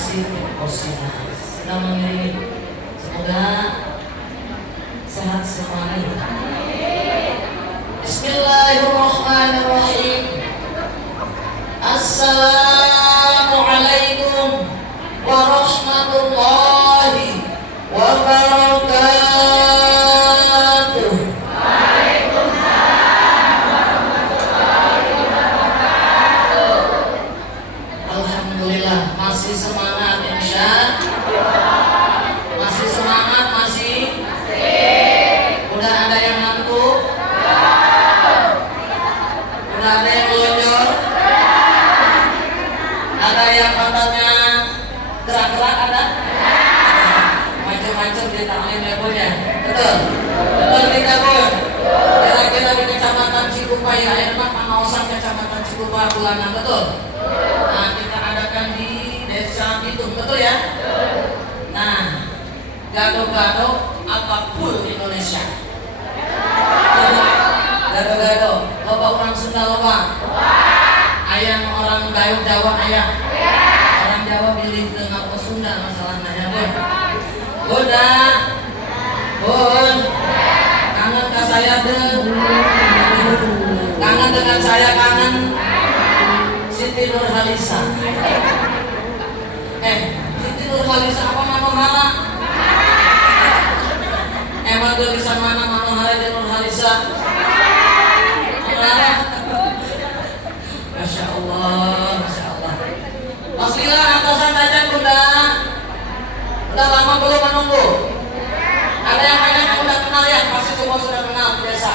musik Osina sedang mengiringi. Semoga sehat semuanya. Bismillahirrahmanirrahim. Assalamualaikum warahmatullahi wabarakatuh. Alhamdulillah masih semangat insya. Masih semangat masih. Udah ada yang ngantuk? Udah ada yang lonjor? Ada yang pantatnya gerak-gerak ada? Macam-macam di taklim ya Bun ya? Betul? Betul tidak Bun? Kira-kira di kecamatan Cikupa ya, Airmat pengawasan kecamatan Cikupa Bulanan, betul? Nah kita adakan di desa Bitung, betul ya? Nah gado-gado apa pul Indonesia? Gado-gado, loba orang Sunda loba? Ayam orang Dayak Jawa ayah. Orang Jawa pilih dengan Sunda masalahnya ya Bun. Bunda, Bun, kangen ke saya deh. Kangen dengan saya kangen. Siti Nurhalisa. Siti Nurhalisa apa Manohara? Emang tulisan mana Manohara dan Nurhalisa? Manohara. Masya Allah, Masya Allah. Mas Lila atasan tajam Bunda. Udah lama belum menunggu? Ada yang banyak yang udah kenal ya? Pasti semua sudah kenal desa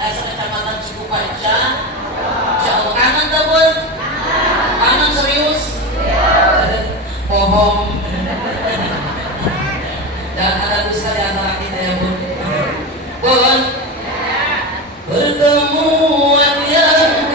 kecamatan Cikupa insya Allah. Kangen tuh Bun? Kangen serius? Bohong. Dan ada dusta di antara kita ya Bun. Bun, pertemuan yang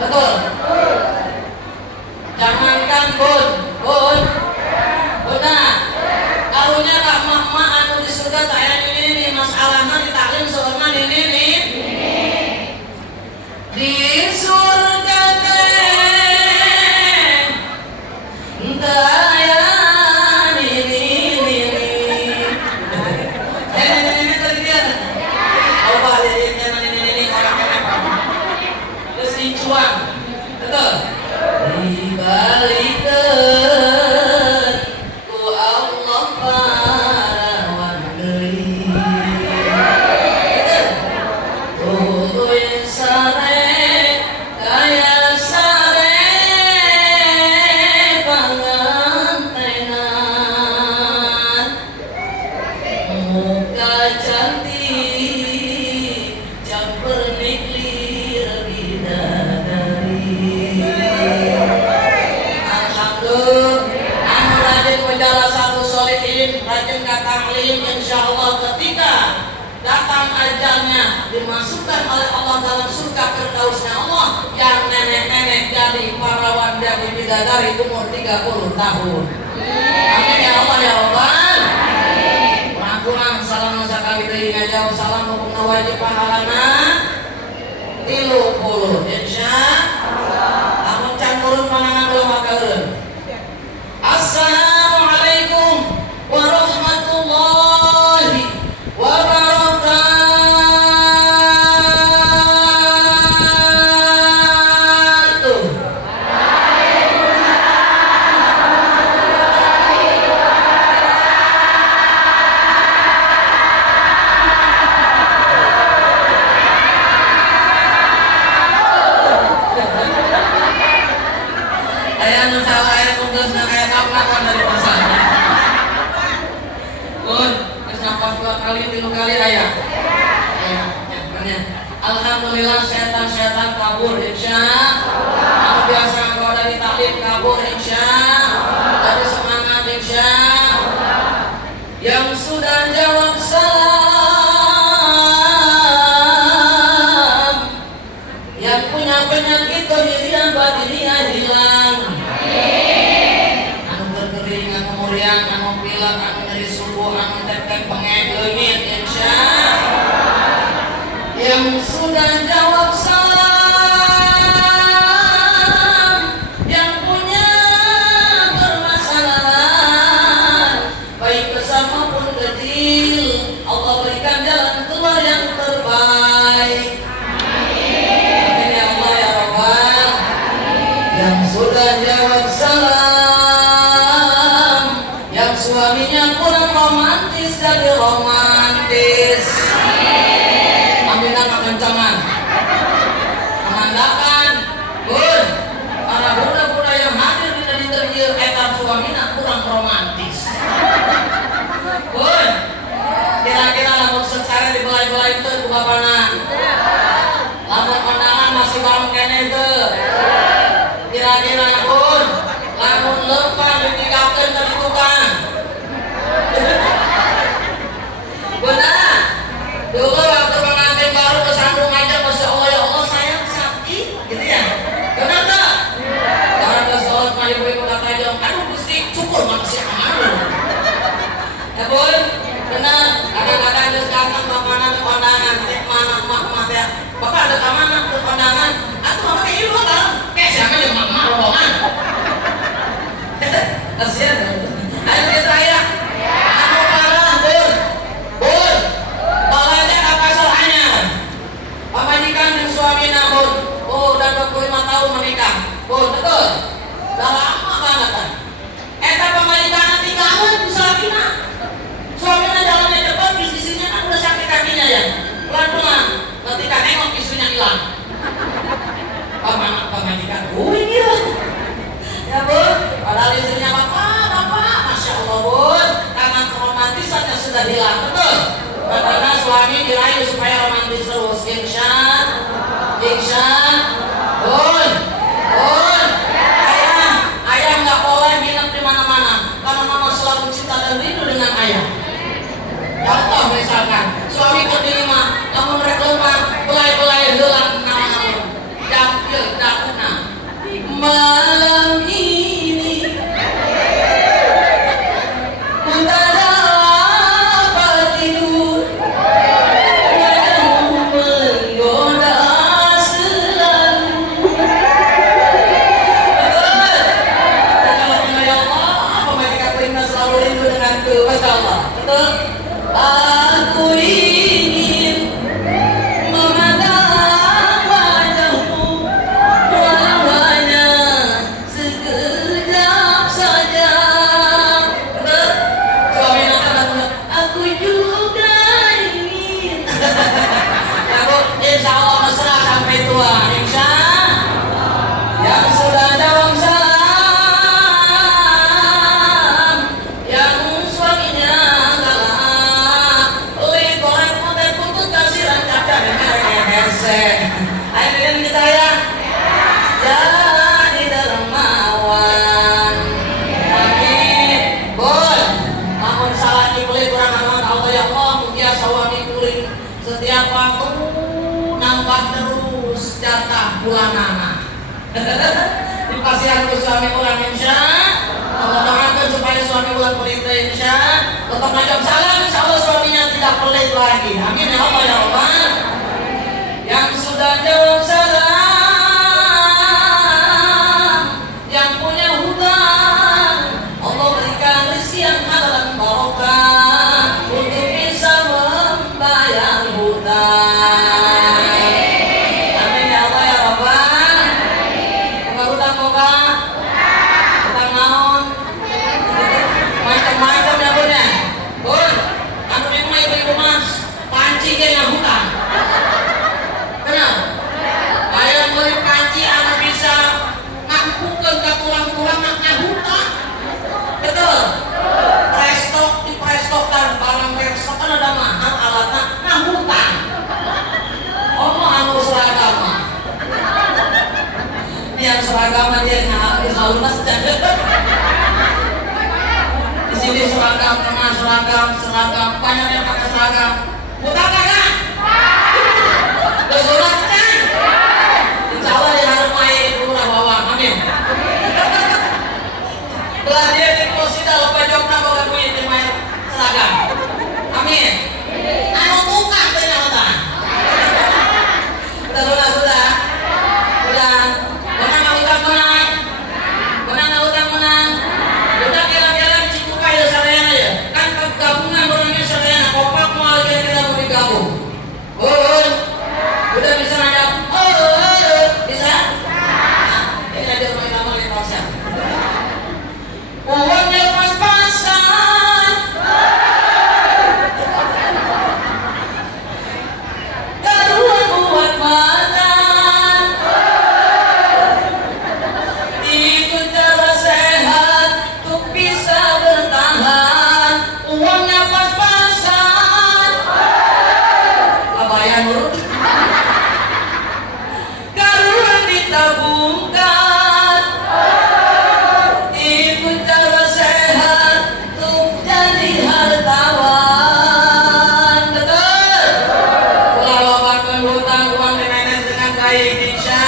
betul. Jangankan Bun, Bunda, arunya kak mama anu di surga tayang ini masalahnya di taklim seorang ini. Di surga teh tayang ini. Tadi dia. Oh baliknya ini orang-orang. Terus dicuang, betul. Dibalikeun ku Allah parawan deui. Tuluy sare kaya sare pangantenan. Muka cantik campur niklir bidadari. Rajin ke taklim, insya Allah ketika datang ajalnya dimasukkan oleh Allah dalam surga firdausnya Allah, yang nenek-nenek jadi parawan jadi bidadari umur 30 tahun. Amin ya Allah ya Rabbal. Kurang salam sakali deui ngajauh salam hukum wajib pahalana. alhamdulillah setan-setan kabur insya Allah. Biasa kalau dari taklim kabur insya Allah. Dari semangat insya Allah. Yang sudah jawab salam, yang punya penyakit kehilian batiniah hilang, anu berkering, anu muriang, anu pilek, anu dari subuh, anu tekan pengek leungit insya Allah. Yang sudah jawab salam, yang punya permasalahan baik besar maupun kecil, Allah berikan jalan keluar yang terbaik. Amin ya Allah ya Rabbal. Yang sudah jawab salam, yang suaminya kurang romantis jadi romantis. Aminan kencangan menandakan bun para budak-budak yang hadir di interior etan suamina kurang romantis. Bun, kira-kira lamun secara dibelai-belai itu bapana, lamun kondangan masih bareng kene itu, kira-kira bun, lamun lempar ditinggalkan dari tukang. Benar, dulu waktu pengantin baru kesandung aja, masya Allah ya Allah sayang sakit, gitu ya. Benar tak? Orang kesolat mah ibu-ibu kata aja, aduh gusti cukur manusia aman. Ya bun, benar. Kadang-kadang dia datang bapakna ke kondangan, mana mak ya, bapak ada kamana ke kondangan, aku bapak kayak ibu kan, kayak siapa yang mak rombongan. Kasihan dong. Ayo kita terakhir. Anu parah bun, bun. Balanya apa salahnya? Pamajikan dan suami bun. Oh, udah 25 tahun menikah. Bun, betul. Udah lama banget kan. Eta pamajikan tinggalan di Salakina. Suaminya jalannya cepat, bisnisnya kan udah sakit kakinya ya. Pelan-pelan. Ketika nengok isunya hilang. Pamajikan, ini lah. Ya bun, padahal istrinya bapak, masya Allah bun, karena keromantisannya sudah hilang, betul. Karena suami dirayu supaya romantis terus, insya bun, ayah nggak boleh nginep di mana-mana, karena mama selalu cinta dan rindu dengan ayah. Contoh misalkan, suami berdiri mah, namun mereka belai-belai hilang nama-nama, jam dakuna. Malam ini ku tak dapat tidur, padamu menggoda selalu. Betul. Dan kalau ya Allah, pemajikan Prima selalu rindu denganku, masya Allah. Betul. Aku ingin memandang wajahmu walau hanya sekejap saja. Suami nonton, aku juga ingin. Ya bu, insya Allah mesra sampai tua, insya yang sudah jawab salam, yang suaminya galak, lihat konten putut kasih rancak dan hese. Ayo dengan kita ya. Jadi dermawan. Amin. Bun, namun salah dibeli kurang aman Allah ya Allah, mugia suami kuring setiap waktu nambah terus jatah bulanana. Dipasihan ke suami kurang insya Allah, doakan supaya suami bulan perintah insya tetap ngajak salam, insya Allah suaminya tidak pelit lagi. Amin ya Allah ya Allah. Yang sudah jawab salam, yang punya hutang, Allah berikan rezeki yang halal dan barokah untuk bisa membayar hutang. Amin ya Allah ya Rabbal. Bukan hutang boga, hutang naon, macam-macam ya bun ya. Bun, anu memang ibu-ibu mas, pancing yang hutang. lunas saja. Di sini seragam, kena seragam, banyak yang pakai seragam. Buta kagak? Bersurat kan? Insya Allah di rumah itu lah bawa, amin. Belah dia di posisi lupa jawabna bawa duit di main seragam, amin. Anu tukang ternyata. Sudah. Menang. Udah kira-kira Cikupa ya Sarayana ya. Kan gabungan orangnya Sarayana. Kompak mau kita mau digabung. Udah bisa nanya. Bisa? Nah, ini ada main nama Lintasya. Uangnya pas-pasan. Garuan buat makan. Itu cara sehat untuk bisa bertahan. Uangnya pas-pasan. Labayan urut. Garuan ditabungkan. Itu cara sehat untuk jadi hartawan. Betul? Kalau bakal hutang uang dimanage dengan baik, insya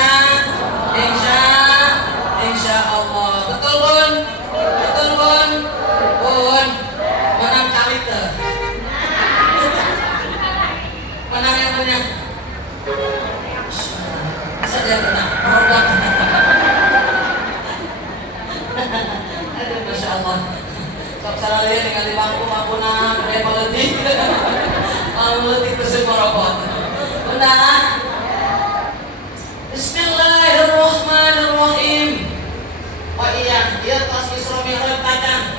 Allah. Betul bun? Bun, menang kali tuh. Menang yang punya. Saja menang. Aduh, masya Allah. Sok salah lihat dengan di bangku mampunan, udah meletik. Meletik bersih merobot. Menang. Bismillahirrahmanirrahim. Oh iya, dia pas Isra Mi'raj tajam.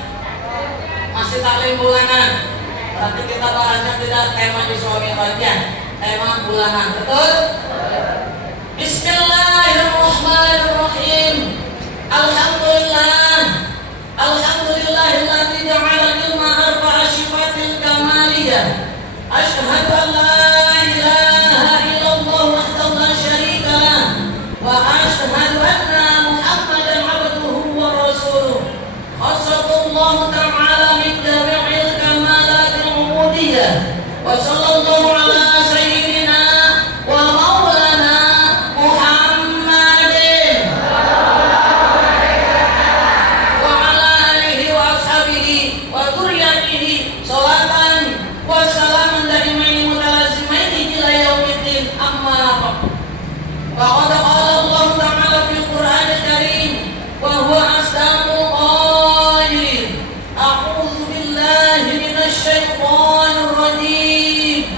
Masih taklim bulanan. Berarti kita bahasnya tidak tema Isra Mi'raj ya, tema bulanan. Betul? Bismillahirrahmanirrahim. Alhamdulillahilladzi ja'ala ilma arba'a sifatil kamaliyah. Asyhadu an la ilaha illallah wahdahu la syarika lah. Wa asyhadu anna Muhammadan abduhu wa rasuluh. Qasallallahu ta'ala min jami'il kamalatil ubudiyah. Wa sallallahu ala sayyidina wa maulana Muhammadin wa ala alihi wa ashabihi wa dzurriyyatihi sholatan wa salaman daimaini mutalazimaini ila yaumiddin, amma ba'd. Faqad qala Allah ta'ala fil Qur'anil Karim wa huwa asdaqul qailin. A'udzu billahi minasy syaithanir rajim.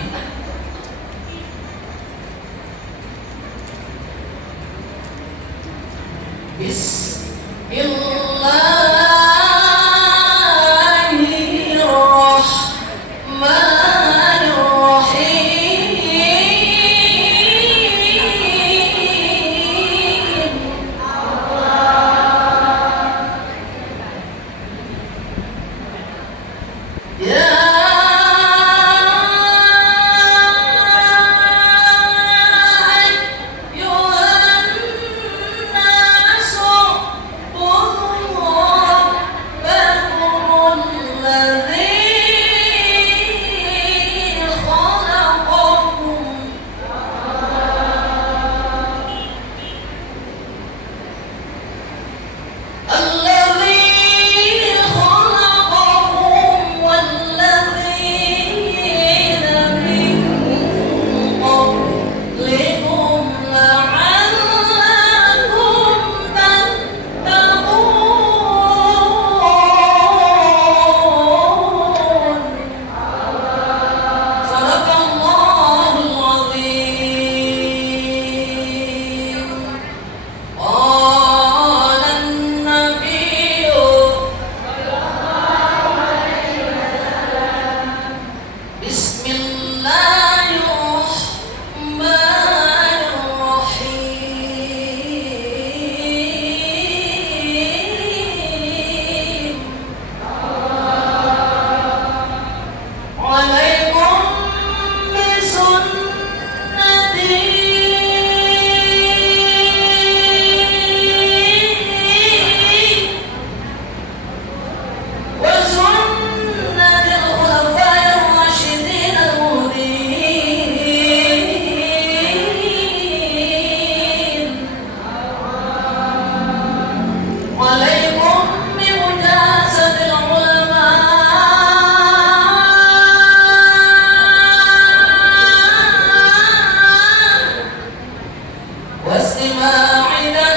واستماعنا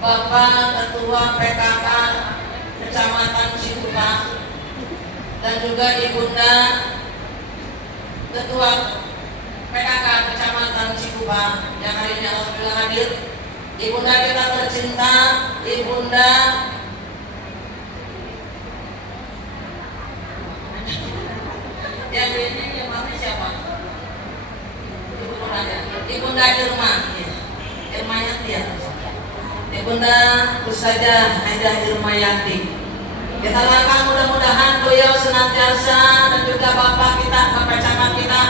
Bapak Ketua PKK Kecamatan Cikupa dan juga Ibunda Ketua PKK Kecamatan Cikupa yang hari ini alhamdulillah hadir. Ibunda kita tercinta, Ibunda yang ini mami siapa? Ibunda Irma, Irmanya dia. Ibunda Ustazah Haidah Irmayati. Kita doakan mudah-mudahan beliau senantiasa dan juga Bapak kita, Bapak Camat kita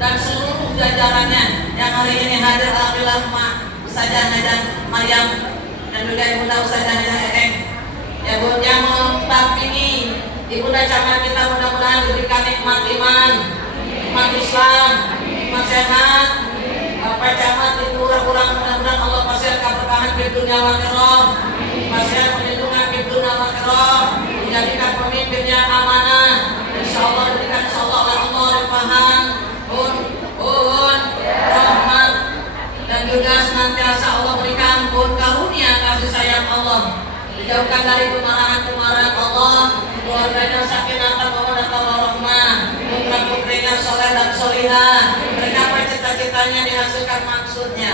dan seluruh jajarannya yang hari ini hadir alhamdulillah Mak Ustazah Haidah Maryam dan juga Ibunda Ustazah Haidah Eeng yang mendampingi Ibunda Camat kita, mudah-mudahan diberikan nikmat iman, nikmat Islam, nikmat sehat. Bapak Camat itu kurang-kurang mudah-mudahan Allah pasir keberkahan di dunia akhirat, pasir perlindungan di dunia akhirat, menjadikan pemimpinnya amanah, insyaallah diberikan insyaallah oleh Allah limpahan rahmat dan juga senantiasa Allah berikan karunia kasih sayang Allah, dijauhkan dari kemarahan-kemarahan Allah, keluarganya sakinah mawaddah warahmah, putra-putrinya soleh dan solihah, tercapai cita-citanya dihasilkan maksudnya.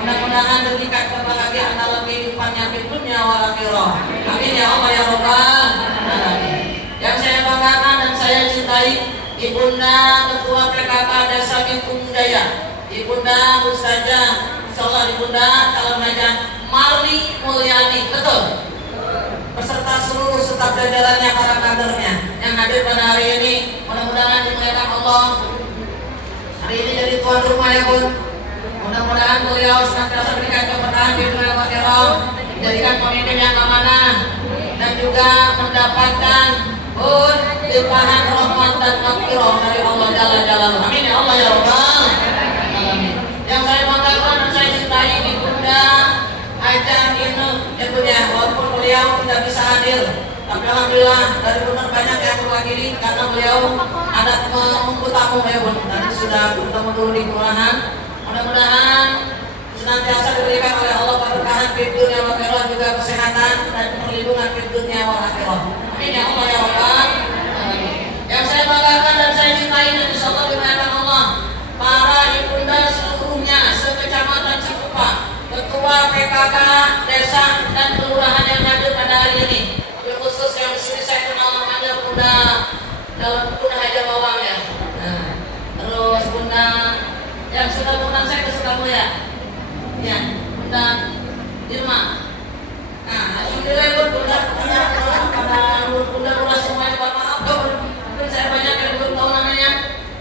Mudah-mudahan diberikan kebahagiaan dalam kehidupannya di dunia wal akhirah. Amin ya Allah ya Rabbal alamin. Yang saya banggakan dan saya cintai Ibunda Ketua PKK Desa Bingkung Jaya, Ibunda Ustazah insyaallah Ibunda calon hajah Marli Mulyani, betul? Beserta seluruh staf jajarannya, para kadernya yang hadir pada hari ini, mudah-mudahan dimuliakan Allah. Hari ini jadi tuan rumah ya Bun. Mudah-mudahan beliau senantiasa berikan keberkahan di dunia akhirat, menjadikan pemimpin yang amanah dan juga mendapatkan limpahan rahmat dan maghfirah dari Allah Jalla Jalaluhu. Amin ya Allah ya Rabbal alamin. Yang saya banggakan dan saya cintai Ibunda Ajang Inu, ibunya, walaupun beliau tidak bisa hadir, tapi alhamdulillah dari benar banyak yang mewakili karena beliau ada menunggu tamu ya Bun. Tadi sudah bertemu dulu di kelurahan. Mudah-mudahan senantiasa diberikan oleh Allah keberkahan di dunia wal akhirah, juga kesehatan dan perlindungan di dunia wal akhirah. Amin ya Allah ya Rabbal alamin. Yang saya banggakan dan saya cintai dan insyaallah dimuliakan Allah, para ibunda seluruhnya sekecamatan Cikupa, Ketua PKK desa dan kelurahan yang hadir pada hari ini. Lebih khusus yang disini saya kenal namanya Bunda Haja Bawang ya. Nah, terus Bunda yang sudah undang saya ke Surabaya, ya Bunda Irma. Nah, alhamdulillah Bunda Bunda semuanya maaf mungkin saya banyak yang belum tahu namanya.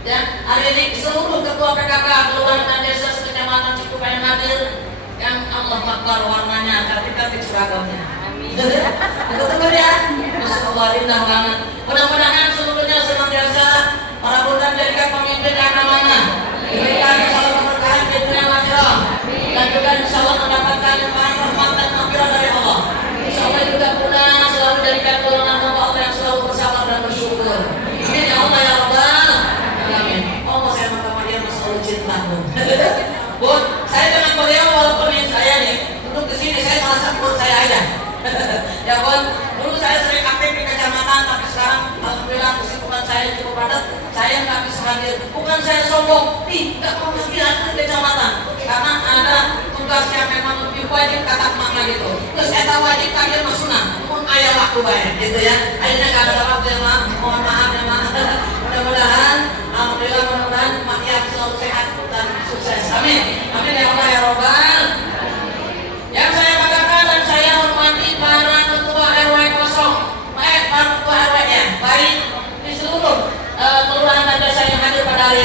Ya, hari ini seluruh ketua PKK kelurahan dan desa sekecamatan Cikupa yang hadir, yang Allah Akbar warnanya cantik-cantik seragamnya. Amin. Betul ya? Masyaallah indah banget. Mudah-mudahan seluruhnya senantiasa para bunda menjadikan pemimpin yang amanah, diberikan insyaallah keberkahan di dunia akhirat dan juga insyaallah mendapatkan rahmat dan maghfirah dari Allah. Insyaallah juga bunda selalu menjadikan golongan hamba Allah yang selalu bersabar dan bersyukur. Amin ya Allah ya Rabbal alamin. Allah saya mengatakan selalu cinta Bun, saya dengan beliau walaupun saya nih duduk di sini saya merasa Bun saya aja. Ya Bun, dulu saya sering aktif di kecamatan, tapi sekarang alhamdulillah kesibukan saya cukup padat. Saya nggak bisa hadir. Bukan saya sombong, nggak mau pergi hadir di kecamatan karena ada tugas yang memang lebih wajib kata mama gitu. Terus saya tahu wajib hadir masunah, pun ayah waktu banyak gitu ya. Akhirnya nggak ada waktu ya mak, mohon maaf ya mak. Mudah-mudahan, alhamdulillah mudah-mudahan mak ya selalu sehat dan sukses. Amin. Amin ya Allah ya Rabbal. Yang saya banggakan dan saya hormati para ketua RW para ketua RW-nya, baik di seluruh kelurahan dan desa yang hadir pada hari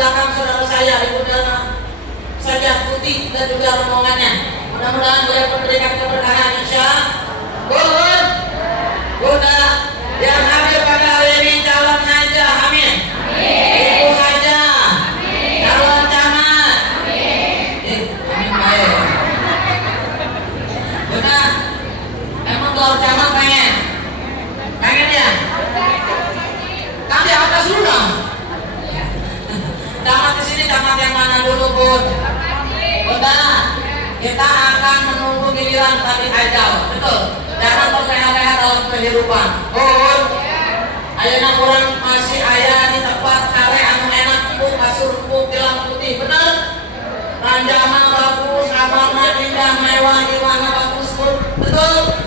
belakang saudara saya, Ibu saja Putih dan juga rombongannya. Mudah-mudahan beliau memberikan keberkahan insya Allah. Bunda yang hadir pada hari ini calon haja, amin. Ibu haja, calon camat, amin baik. Bunda, emang kalau camat pengen ya? Kami atas dulu dong. Camat di sini, camat yang mana dulu, Bun? Bunda, kita akan menunggu giliran tadi ajal, betul? Jangan terleha-leha dalam kehidupan. Bun, ayeuna kurang masih aya di tempat kare anu enak, empuk, kasur empuk, tilam putih, bener? Ranjangna bagus, kamarna indah, mewah, gimana bagus, Bun? Betul?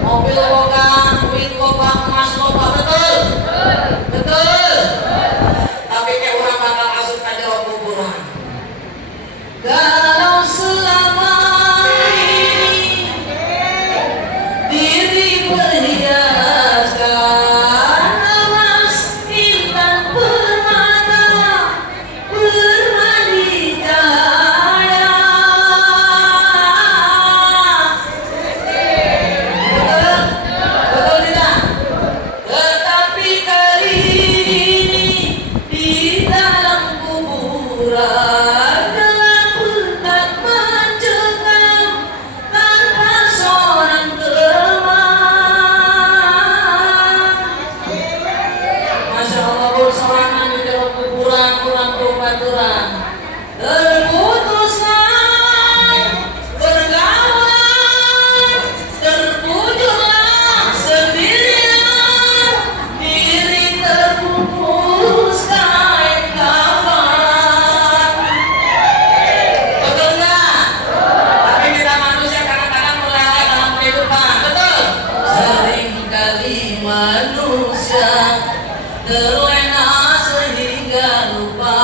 Mobil boga, duit boga, emas boga, betul? Betul? Tapi kayak orang bakal asup ka jero kuburan. Kalau selama ini diri berhiaskan emas, intan, permata, bermandi cahaya. Betul? Betul tidak? Tetapi kali ini di dalam kuburan gelap tak mencekam tanpa seorang teman. Masya Allah, bersorangan di dalam kuburan, kurang berbaturan. Terputuslah pergaulan, terpujuklah sendirian, diri terbungkus kain kafan. Betul nggak? Tapi kita manusia kadang-kadang meleleh dalam kehidupan, betul? Seringkali manusia terlena sehingga lupa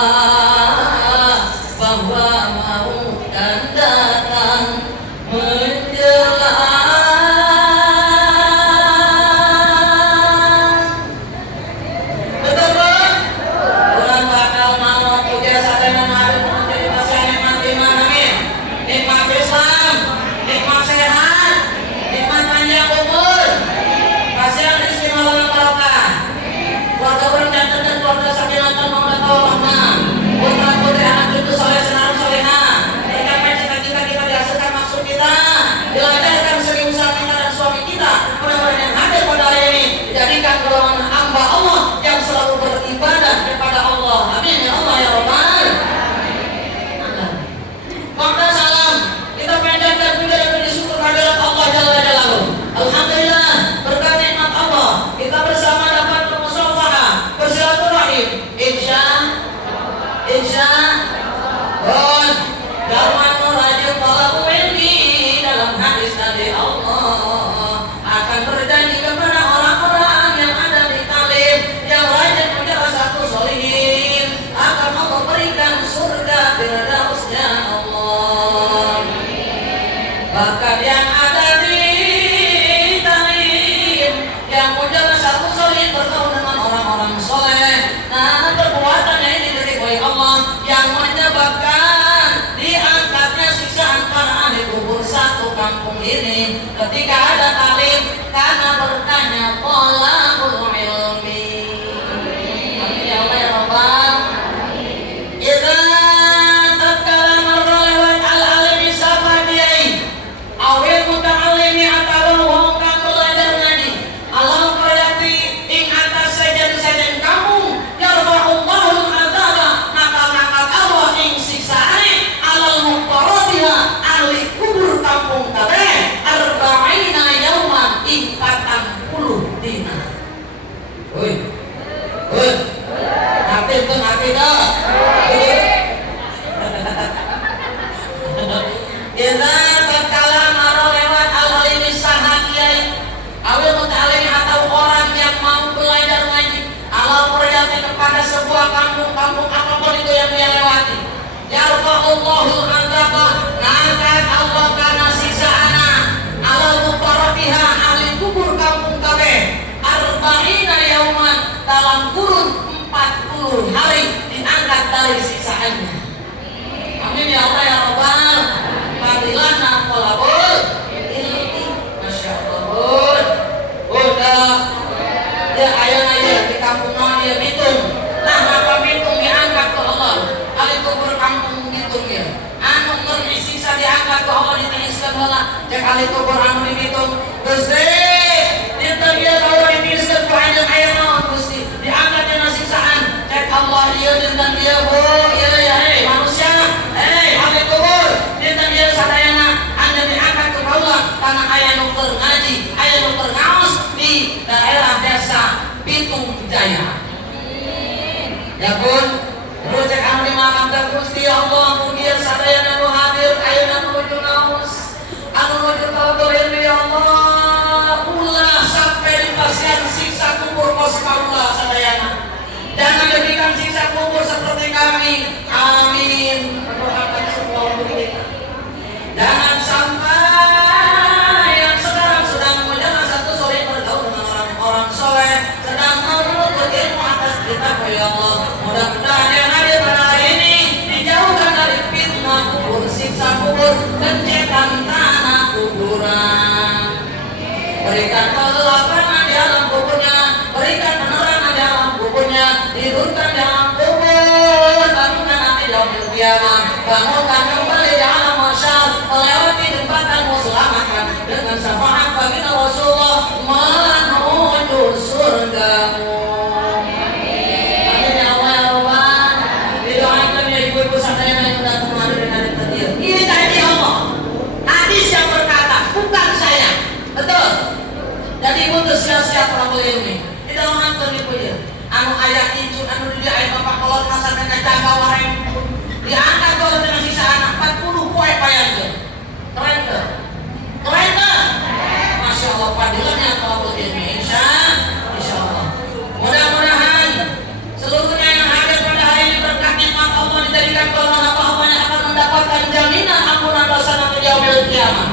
bahwa maut kan datang menjelang. Betul, Bun? Bulan bakal maut ujar sadana mari menjadi pasien mati amin. Nikmat Islam, nikmat sehat, nikmat panjang umur, kasihan istri malam barokah, keluarga berantakan dan keluarga sakinatan mawaddah warahmah, putra putri anak cucu soleh senang solehah, mencapai cita-cita kita, dihasilkan maksud kita, dilancarkan segi usaha kita dan suami kita. Mudah-mudahan yang hadir pada hari ini dijadikan golongan hamba Allah yang selalu beribadah kepada Allah. Amin ya Allah ya Rabbal alamin. Maka salam kita panjatkan puja dan puji syukur kehadirat Allah Jalla Jalaluhu. Alhamdulillah, berkat nikmat Allah kita bersama dapat bermusyawarah, bersilaturahim. Insya Allah, rajin talabul ilmi dalam hadis Nabi Allah akan berjanji kepada orang-orang yang ada di talim yang rajin menjadi satu solihin akan Allah berikan surga firdausnya Allah. Bahkan yang ada di talim yang menjadi satu solihin bergaul dengan orang-orang soleh, nah perbuatannya ini diterima oleh Allah yang menyebabkan diangkatnya siksaan para ahli kubur satu kampung ini ketika ada talim karena bertanya thalabul ilmi. Amin ya Allah ya Rabbal. Idza tatkala marra lewat al-alimi sabadiyai awil muta'allimi atau wong kang belajar ngaji alam kayati ing atas sajen-sajen kamu yarfa'ullahul azaba nakal-nakal Allah ing siksaane alal muqtaratiha ahli kubur kampung kabeh arba'ina yauman ing 40 dina. Woi ngerti itu ngerti dah. Kita tatkala maro lewat al-alimi sahadiyai awil muta'alimi atau orang yang mau belajar ngaji alam perhatian kepada sebuah kampung-kampung apapun itu yang dia lewati. Yarfa'ullahul azaba ngangkat Allah karena siksaana alal muqtaratiha ahli kubur kampung kabeh arba'ina yauman dalam kurun 40 hari diangkat ahli kubur anu dihitung Gusti dinten ieu kaula ditiriskeun ku anjeun aya naon Gusti diangkat dina siksaan cek Allah ieu dinten ieu Bu ieu ya manusia ahli kubur dinten ieu sadayana anjeun diangkat ku kaula karena aya nu keur ngaji aya nu keur ngaos di daerah desa Pitung Jaya. Ya pun terus cek anu dimakamkan Gusti Allah mungkin sadayana nu hadir ayeuna nuju naos anu nuju kalatorin ya Allah ulah sampai dipasihan siksa kubur kos kaula sadayana jangan diberikan siksa kubur seperti kami amin berdoakan semua untuk kita jangan sampai yang sekarang sedang menjaga satu sore bergaul dengan orang-orang soleh sedang menuntut ilmu atas kita ya Allah mudah-mudahan yang hadir pada hari ini dijauhkan dari fitnah kubur, siksa kubur, kencetan tanah kuburan. Berikan kelapangan di alam kuburnya, berikan penerangan di alam kuburnya, tidurkan di alam kubur, bangunkan nanti di yaumil qiyamah, bangunkan kembali di alam mahsyar, melewati jembatanmu selamatkan dengan syafaat baginda Rasulullah menuju surgamu. Betul. Jadi putus sia-sia telah ini. Di dalam anton ibu ya. Anu ayat itu, anu di ayat bapak kolot masa kena jaga wareng. Diangkat kalau dengan sisa anak 40 poin payah itu. Keren ke? Keren ke? Masya Allah padilannya telah ini. Insya Allah. Mudah-mudahan seluruhnya yang hadir pada hari ini berkat nikmat Allah dijadikan golongan apa-apa yang akan mendapatkan jaminan ampunan dosa nanti di yaumil qiyamah.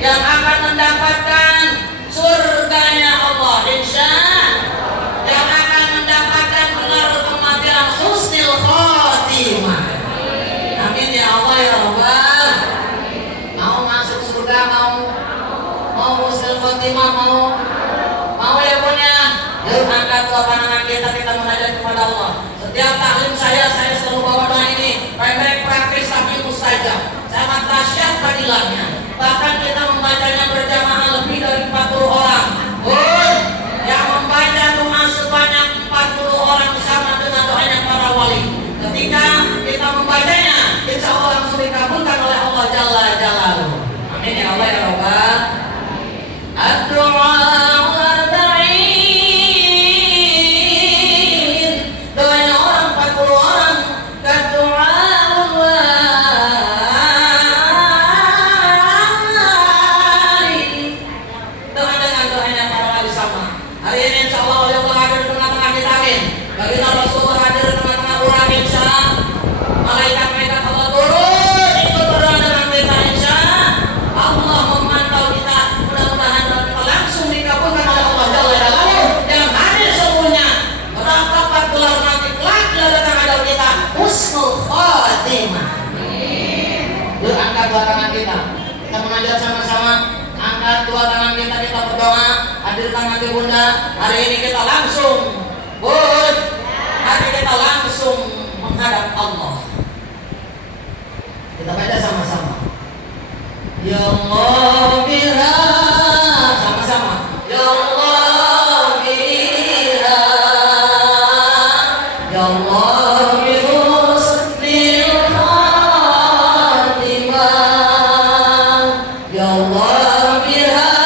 Yang akan mendapatkan surganya Allah insya yang akan mendapatkan gelar kematian husnul khotimah amin ya Allah ya Rabbal mau masuk surga mau husnul khotimah mau ya punya yuk angkat dua pandangan kita munajat kepada Allah setiap taklim saya selalu bawa doa ini baik-baik praktis tapi mustajab sangat dahsyat padilannya bahkan kita membacanya berjamaah lebih dari 40 orang yang membaca doa sebanyak 40 orang sama dengan doanya para wali ketika kita membacanya insya Allah langsung dikabulkan oleh Allah Jalla Jalaluhu amin ya Allah ya Rabbal ad-du'a doanya orang 40 orang kad-du'a baginda Rasulullah hadir di tengah-tengah orang insya malaikat-malaikat Allah turun ikut berdoa dengan kita insya Allah memantau kita mudah-mudahan kita langsung dikabulkan oleh Allah Jalla Jalaluhu yang hadir seluruhnya mendapat gelar nanti kelak datang ajal kita husnul khotimah yuk angkat dua tangan kita menajat sama-sama angkat dua tangan kita berdoa hadirkan nanti bunda hari ini kita langsung hari kita langsung menghadap Allah. Kita baca sama-sama. Ya Allah biha sama-sama. Ya Allah biha. Ya Allah bi husnil khatimah. Ya Allah biha.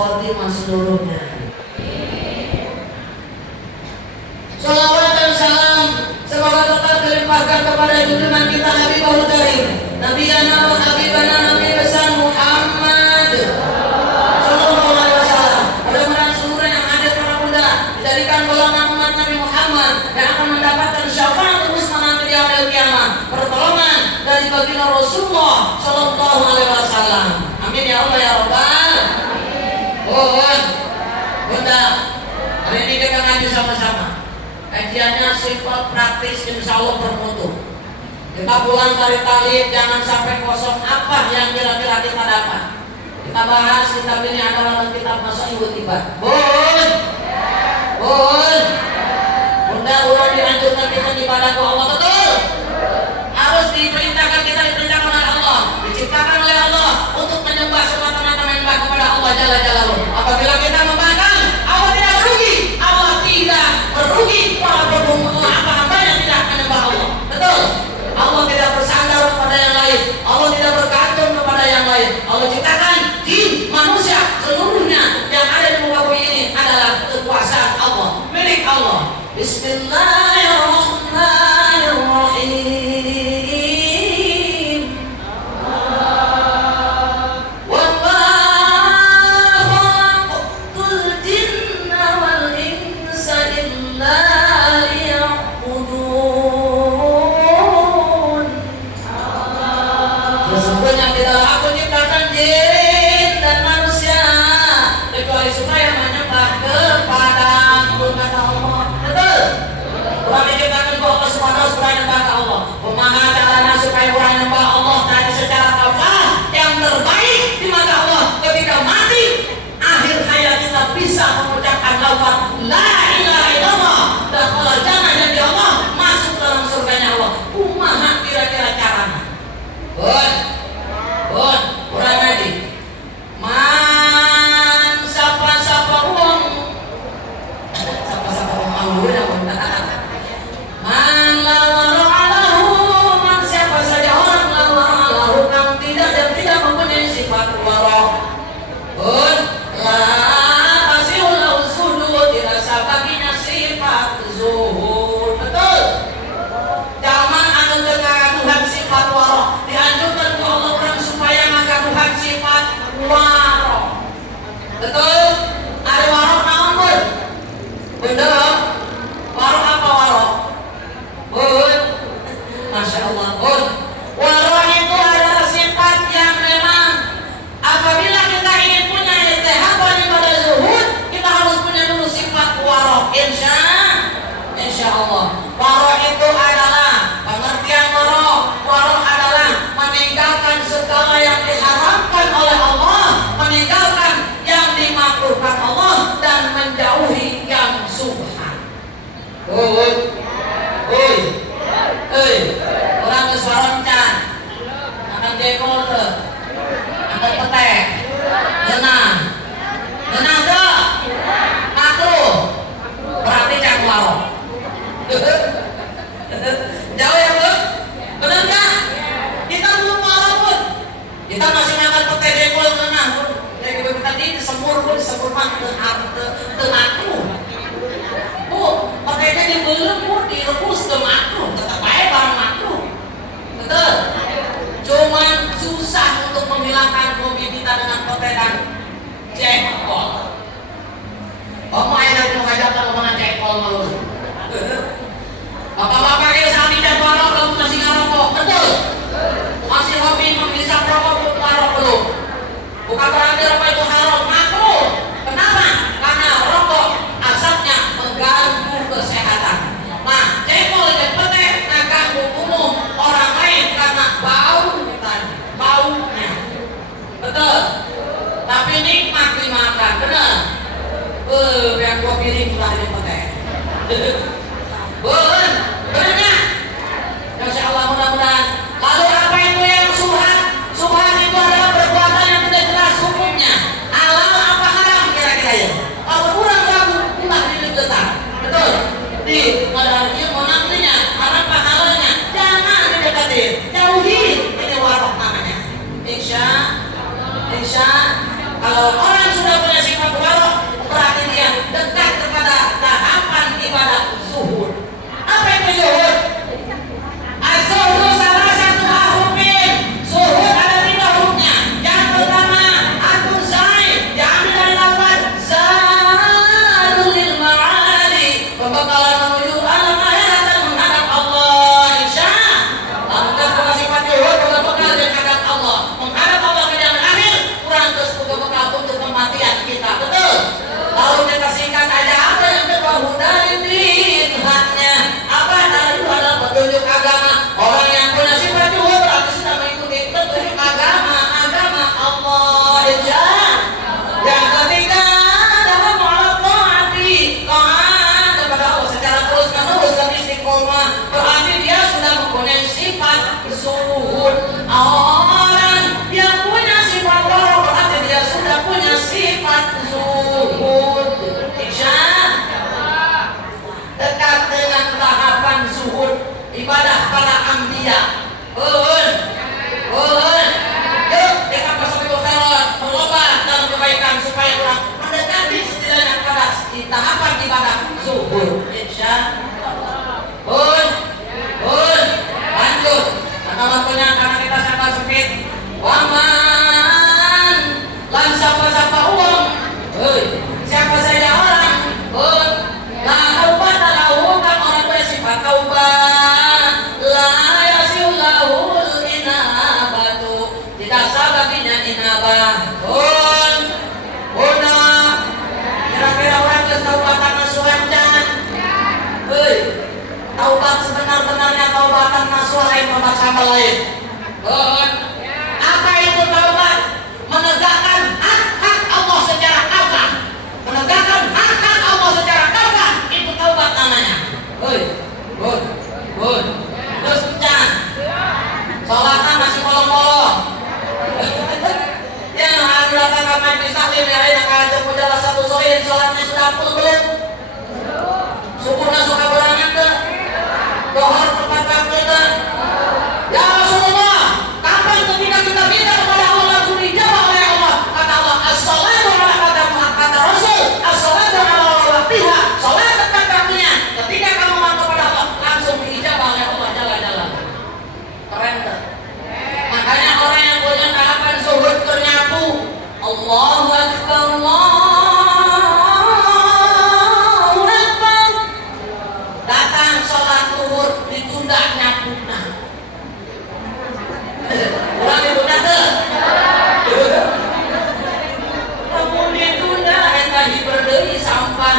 khotimah seluruhnya. Salawat dan salam Semoga tetap dilimpahkan kepada junjungan kita Nabi Karim, Nabi Yana Habibana Nabi besar Muhammad Sallallahu Alaihi Wasallam. Mudah-mudahan seluruh yang hadir para bunda dijadikan golongan umat Nabi Muhammad yang akan mendapatkan syafaat khusus nanti di hari kiamat, pertolongan dari baginda Rasulullah Sallallahu Alaihi Wasallam. Amin ya Allah ya Rabbal. Bunda, hari ini kita ngaji sama-sama. Kajiannya simpel, praktis, insya Allah bermutu. Kita pulang dari talib, jangan sampai kosong apa yang kira-kira kita dapat. Kita bahas kitab ini adalah kitab Masaihul Ibad. Bunda, ulang dianjurkan kita ibadah ke Allah, betul? Harus diperintahkan kita diperintahkan oleh Allah, diciptakan oleh Allah untuk menyembah semata-mata menyembah kepada Allah Jalla Jalaluhu. Apabila kita membangkang, Allah tidak merugi, Allah tidak merugi para hamba yang tidak menyembah Allah. Betul? Allah tidak bersandar kepada yang lain, Allah tidak bergantung kepada yang lain. Allah ciptakan jin, manusia, seluruhnya yang ada di muka bumi ini adalah kekuasaan Allah, milik Allah. Bismillahirrahmanirrahim. Wa ma khalaqtul jinna wal insa illa liya'budun. Sesungguhnya tidaklah aku ciptakan jin dan manusia kecuali supaya menyembah kepadaku, kata Allah. Betul? Orang diciptakan ke Allah Subhanahu supaya menyembah ke Allah. Pemaha caranya supaya orang menyembah Allah tadi secara kafah yang terbaik di mata Allah. Ketika mati, akhir hayat kita bisa mengucapkan lafaz la ilaha illallah, dakhala jannah, yang di Allah masuk dalam surganya Allah. Kumaha kira-kira caranya? Kurang tadi. Man sapa-sapa uang. Sapa-sapa uang alur ya bunda. Man lawara alahu, man siapa saja orang lawara alahu yang tidak dan tidak mempunyai sifat warok. La asihul lahu sujud, dirasa baginya sifat zuhud. Betul? Jangan anu kekaguhan sifat warok. Dianjurkan ke Allah orang supaya mengkaguhan sifat warok. Betul? Ada warok naon bun? Bener? Warok apa warok? Bun? Masya Allah bun. Warok itu adalah sifat yang memang apabila kita ingin punya iltihaban pada zuhud, kita harus punya dulu sifat warok. Insya Allah. Warok itu adalah pengertian warok. Warok adalah meninggalkan segala yang diharamkan oleh Allah, meninggalkan yang dimakruhkan Allah, dan menjauhi yang subhan. Orang kesuarancan akan jekol ke akan petek nenang ke makruh, berarti cak warok. Jauh ya bun? Bener gak? Kita belum warok pun, kita masih makan petek jekol nenang pun. Tadi semur pun semur mah ke makruh. Peteknya dibelum pun direbus ke makruh, tetap aja barang makruh. Betul? Cuman susah untuk menghilangkan hobi kita dengan petekan jekol. Ayah dari mengajarkan omongan jekol malu. Bapak-bapak ini saat tidak warok, kamu masih ngerokok. Betul? Masih hobi menghisap rokok, ngerokok belum? Bukan berarti rokok itu haram, makruh. Kenapa? Karena rokok asapnya mengganggu kesehatan. Nah, jekol dan petek mengganggu umum orang lain karena baunya. Betul? Tapi nikmat dimakan, benar? Biar gua piring lah ini petek. Benar nggak? Masya Allah, mudah-mudahan. Lalu apa itu yang subhan? Subhan itu adalah perbuatan yang tidak jelas hukumnya. Halal apa haram kira-kira ya? Kalau kurang ragu, ulah dideketan. Betul? Di ada ilmu nantinya, haram apa halalnya, jangan didekatin. Jauhi, ini warok namanya. Insya kalau orang sudah punya sifat warok, berarti dia dekat kepada tahapan ibadah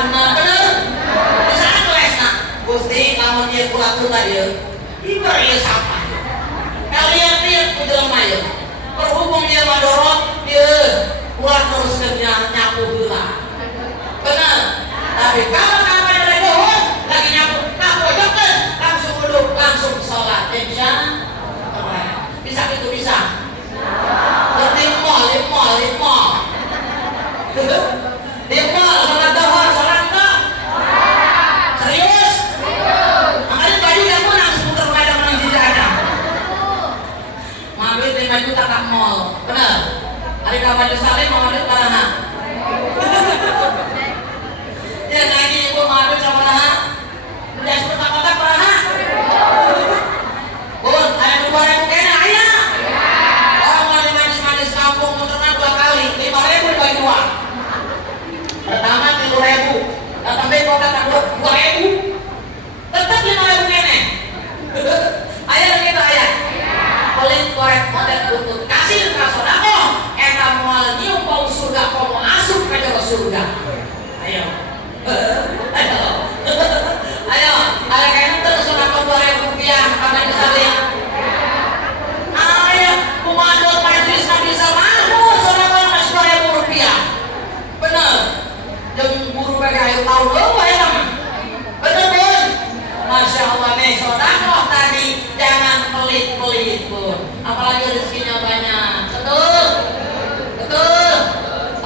Nah, bener. Di sana kelasna. Gusti lamun ieu kula-kula ieu. Ibar ieu sapa? Kalian ku jelema ieu. Berhubung ieu madorot ieu ulah teruskeun nyapu heula. Bener. Tapi kalau kapan lagi lagi nyapu, pojokeun langsung duduk, langsung sholat. Bisa gitu bisa. Di mall sholat duhur, sholat enggak? Serius? Makanya baju yang menang seputar kadang menang di jadang. Mabit 5 juta ke mall, bener? Hari kapan salim mau mabit baraha? Ya nanya ibu mabit sama baraha? Udah kotak-kotak baraha? Bun, ada 2.000 kena ayah. Orang mau di manis-manis kampung muternya 2 kali, 5.000 dibagi 2. Pertama 3.000, datang beko datang 2.000, tetap 5.000 kene. Ayah begitu ayah. Pelit korek model untuk kasih ke sodako. Eta moal nyium bau surga, komo asup ke dalam surga. Ayo, ayo kayaknya terus sodako 2.000 rupiah, apa yang disalin? Ayo, kumadot majlis nabi salamu, sodako masih 2.000 rupiah. Bener. Jeung guru bega ayo tahu eueuh ya mah. Bener Bun. Masya Allah nih sedekah tadi jangan pelit-pelit Bun. Apalagi rezekinya banyak. Betul. Betul.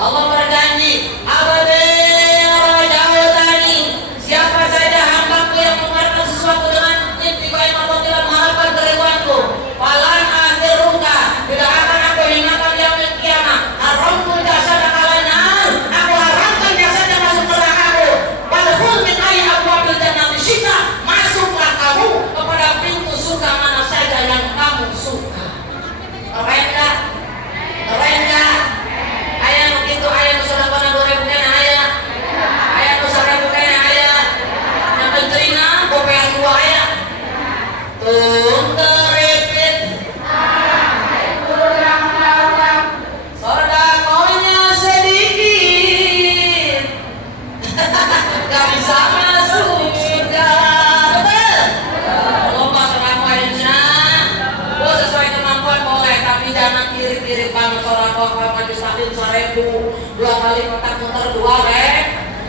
Allah berjanji, abadi jauh tadi. Siapa saja hambaku yang mengeluarkan sesuatu dengan intiqai Allah tidak mengharapkan keriduanku. Falan akhiruka tidak akan aku hinakan di yaumil kiamah. Haramtu jasada kalainar. Aku haramkan jasada masuk neraka-Ku. Wadkhul min ayyi abwabil jannati syi'ta. Masuklah kamu kepada pintu surga mana saja yang kamu suka. Keren enggak? Keren enggak? Ayah begitu ayah sudah pernah 2.000 kena ayah. Ayah 1.000 kena ayah. Yang pentingnya gopean 2 ayah. Teripit. Sodakonya sedikit. Gak bisa masuk surga. Betul? Lomba sodako ada di sana. Lo sesuai kemampuan boleh, tapi jangan irit-irit banget sodako. Kalau majlis taklim 1.000, 2 kali kotak muter 2 rek.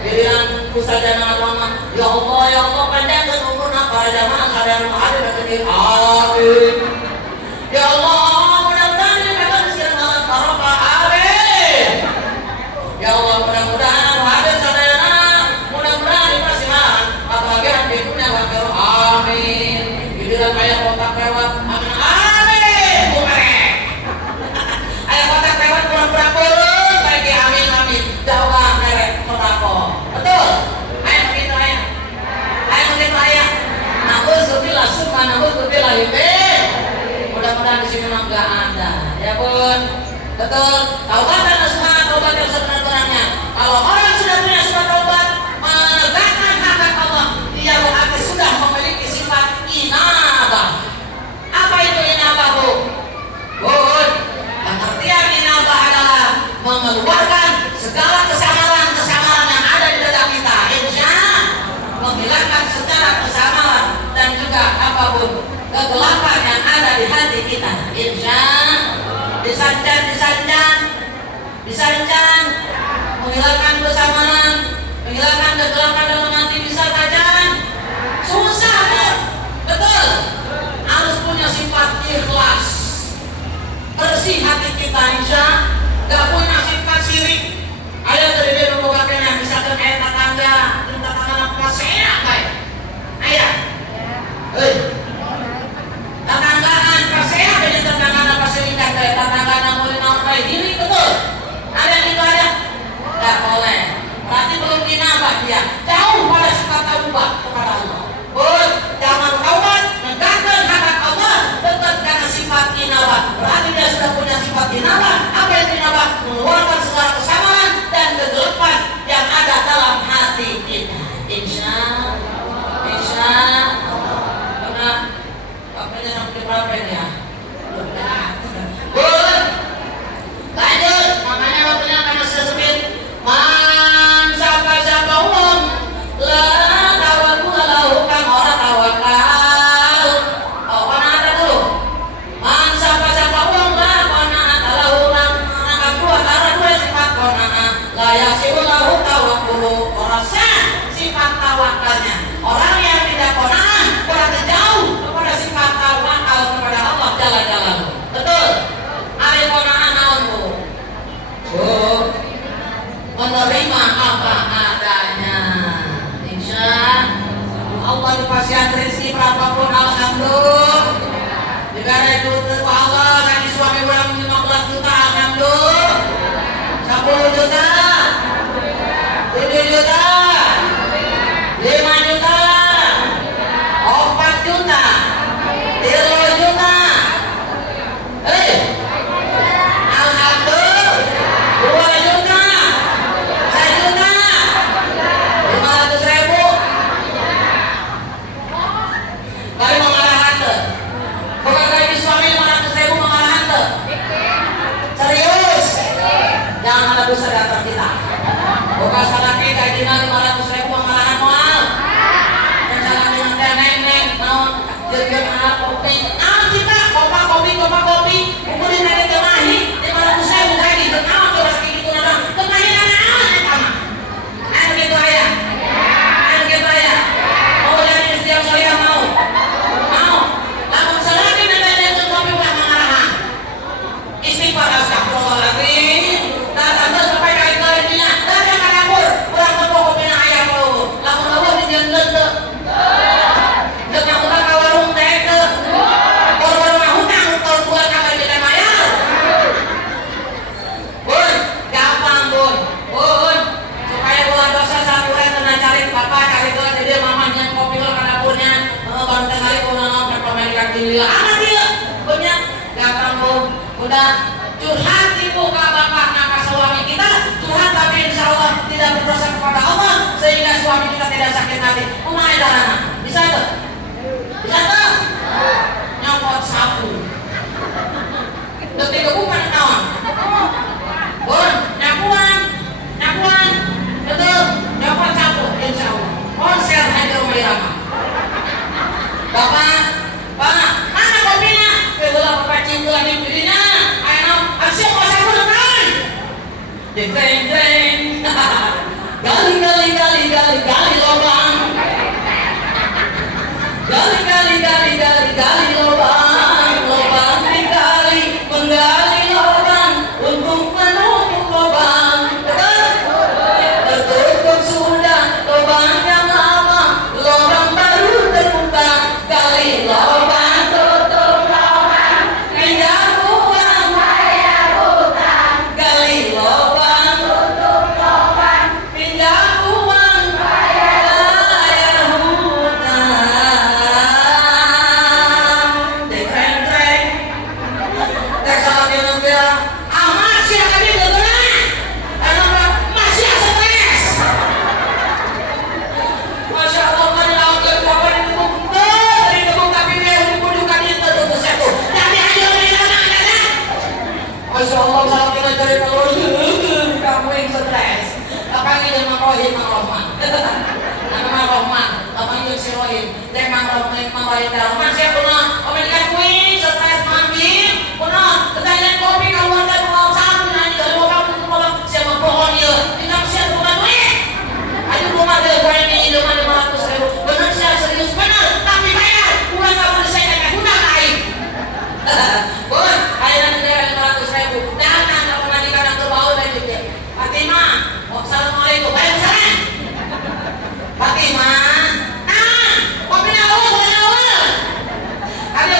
Giliran ustazah dengan lama, ya Allah panjangkan umurna para jamaah sadar hadir dan hadir. Amin. Ya Allah, mudah-mudahan ini mereka sekian banget barokah. Amin. Ya Allah, mudah-mudahan hadir sadayana, mudah-mudahan dipersilakan kebahagiaan di dunia wa akhirat. Amin. Giliran kayak kotak lewat, amin. Amin. Bumerek. Aya kotak lewat pura-pura kurung, baik amin amin. Jawab merek sodako. Betul? Ayah begitu ayah. Ayah begitu ayah. Na'udzubillah summa na'udzubillah hibin. Mudah-mudahan di sini memang nggak ada, ya Bun. Betul. Taubatan nasuha, taubat yang sebenar-benarnya. Kalau orang sudah punya sifat taubat, menegakkan hak Allah, dia berarti sudah memiliki sifat inabah. Apa itu inabah, Bu? Bun, pengertian inabah adalah mengeluarkan segala kesamaran yang ada di dada kita. Insya menghilangkan segala kesamaran dan juga apa Bun? Kegelapan yang ada di hati kita. Insya disanjang, menghilangkan kesamaran, menghilangkan kegelapan dalam hati bisa tajan. Susah Bun. Betul. Harus punya sifat ikhlas. Bersih hati kita insya. Gak punya sifat sirik. Ayo dari dia membukakan yang bisa ke tetangga apa saya kayak. Ayah. Hei. Tetanggaan pas saya jadi tetanggaan apa sih kayak tetanggaan boleh nampai diri betul. Ada gitu ada. Gak boleh. Berarti belum dinambah dia. Jauh pada sifat taubat kepada Allah. Bun, jangan taubat, menegakkan hak Allah tetap karena sifat inabah. Berarti dia sudah punya sifat inabah. Apa yang inabah? Indahu tawakkulu, orang sifat tawakalnya. Orang yang tidak kona'ah berarti jauh kepada sifat tawakal kepada Allah Jalla Jalaluhu. Betul. Ari kona'ah naon Bu? Menerima apa adanya. Insya Allah dipasihan rezeki berapapun alhamdulillah. Negara itu Allah nanti suami orang 15 juta alhamdulillah. 10 juta, 7 juta, 5 juta, 4 juta, 3 juta. Alhamdulillah 2 juta, 1 juta, 500.000. Kali mengarahan tuh. Bukan kali suami 500.000 mengarahan tuh. Serius. Jangan ada dosa di antara kita. Bukan salah kita dina 500.000 pengalahan moal. Dan salah dengan neng naon jeung kopi. Kita kopi. Kemudian ada temahi 500.000 kayak gitu. Naon coba sakit gitu naon. Temahi naon eta mah. Anu gitu aya. Mau jadi istri yang saleh mau. Lamun salaki nanti kopi ulah mangarahan. Istighfar astagfirullahaladzim. Tanda sampai kali-kalinya. Tanda nganggur. Urang tepuk kopi na aya mau. Lamun eueuh di jeunleun teu. Jeung utang ka warung teh teu. Baru mah hutang tahun bulan ka bari teh mayar. Bun, gampang bun. Supaya bulan dosa saluran teu cari papa cari tuh jadi mamahnya kopi ka dapurnya. Baru teh kali kunaon ka pamain kaki lila. Amat ieu. Bunnya gampang bun. Udah curhat ibu ke bapak ke suami kita, curhat tapi insya Allah tidak berdosa kepada Allah sehingga suami kita tidak sakit hati. Kumaha carana? Bisa tuh? Nyopot sapu. Detik kebukan naon? Bun, nyapuan. Betul, nyopot sapu insya Allah. Konser hadir rumah irama. Bapak, mana kopinya? Kebelah bapak cinta lagi pilihnya. Asyik masa bulan jeng gali lobang gali lobang digali menggali lobang untuk menutup lobang. Tertutup sudah lobang yang lama, lobang baru terbuka. Gali lobang, tutup lobang, pinjam uang bayar hutang. Gali lobang, tutup lobang, pinjam uang bayar hutang. Treng tek salah dia nempel. Masih akan digerak. Masih stres. Masya Allah kan laut ke bawah di gebuk tapi dia dibudukan itu tuh satu. Tapi ayo di sana ada. Masya Allah salah kita cari telur. Kamu yang stres. Apa ini dengan Mang Rohman? Mang Rohman, apa ini si Rohim? Dek Mang Rohman siapa pun? Omelikan kuing stres manggil. Pernah ketanyaan kopi kamu teh mau satu nanya dari orang itu malam siapa pohon dia? Tidak siapa bukan kuing. Ayo rumah dia kuing ini cuma 500.000. Benar saya serius benar, tapi bayar. Uang kamu disekat hutang lain. Bun, ayo nanti bayar 500.000. Datang kamu nanti kadang terbau dan juga. Fatimah, assalamualaikum. Bayar salam. Fatimah, kopi awal. Ada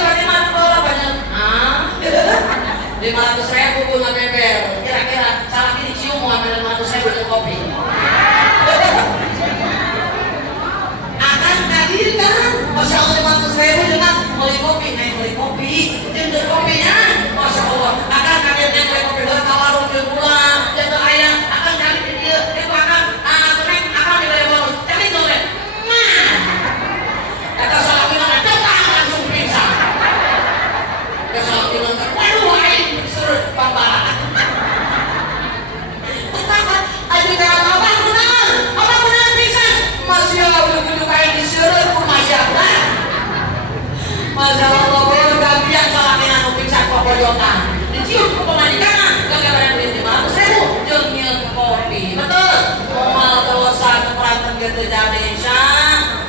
begitu jadi insya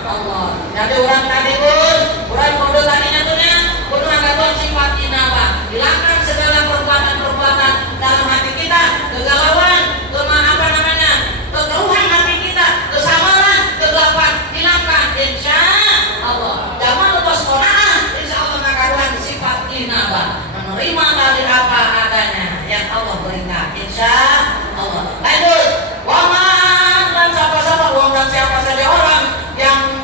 Allah. Jadi orang tadi pun, orang kode tadinya tuh nya, kudu ngagaton sifat inabah. Hilangkan segala perbuatan-perbuatan dalam hati kita, kegalauan, kekeruhan hati kita, kesamaran, kegelapan, hilangkan insya Allah. Zaman utos qanaah, insya Allah ngagaduhan sifat inabah, menerima dari apa adanya yang Allah berikan insya Allah. Lanjut, waman dan siapa-siapa, wong dan siapa saja orang yang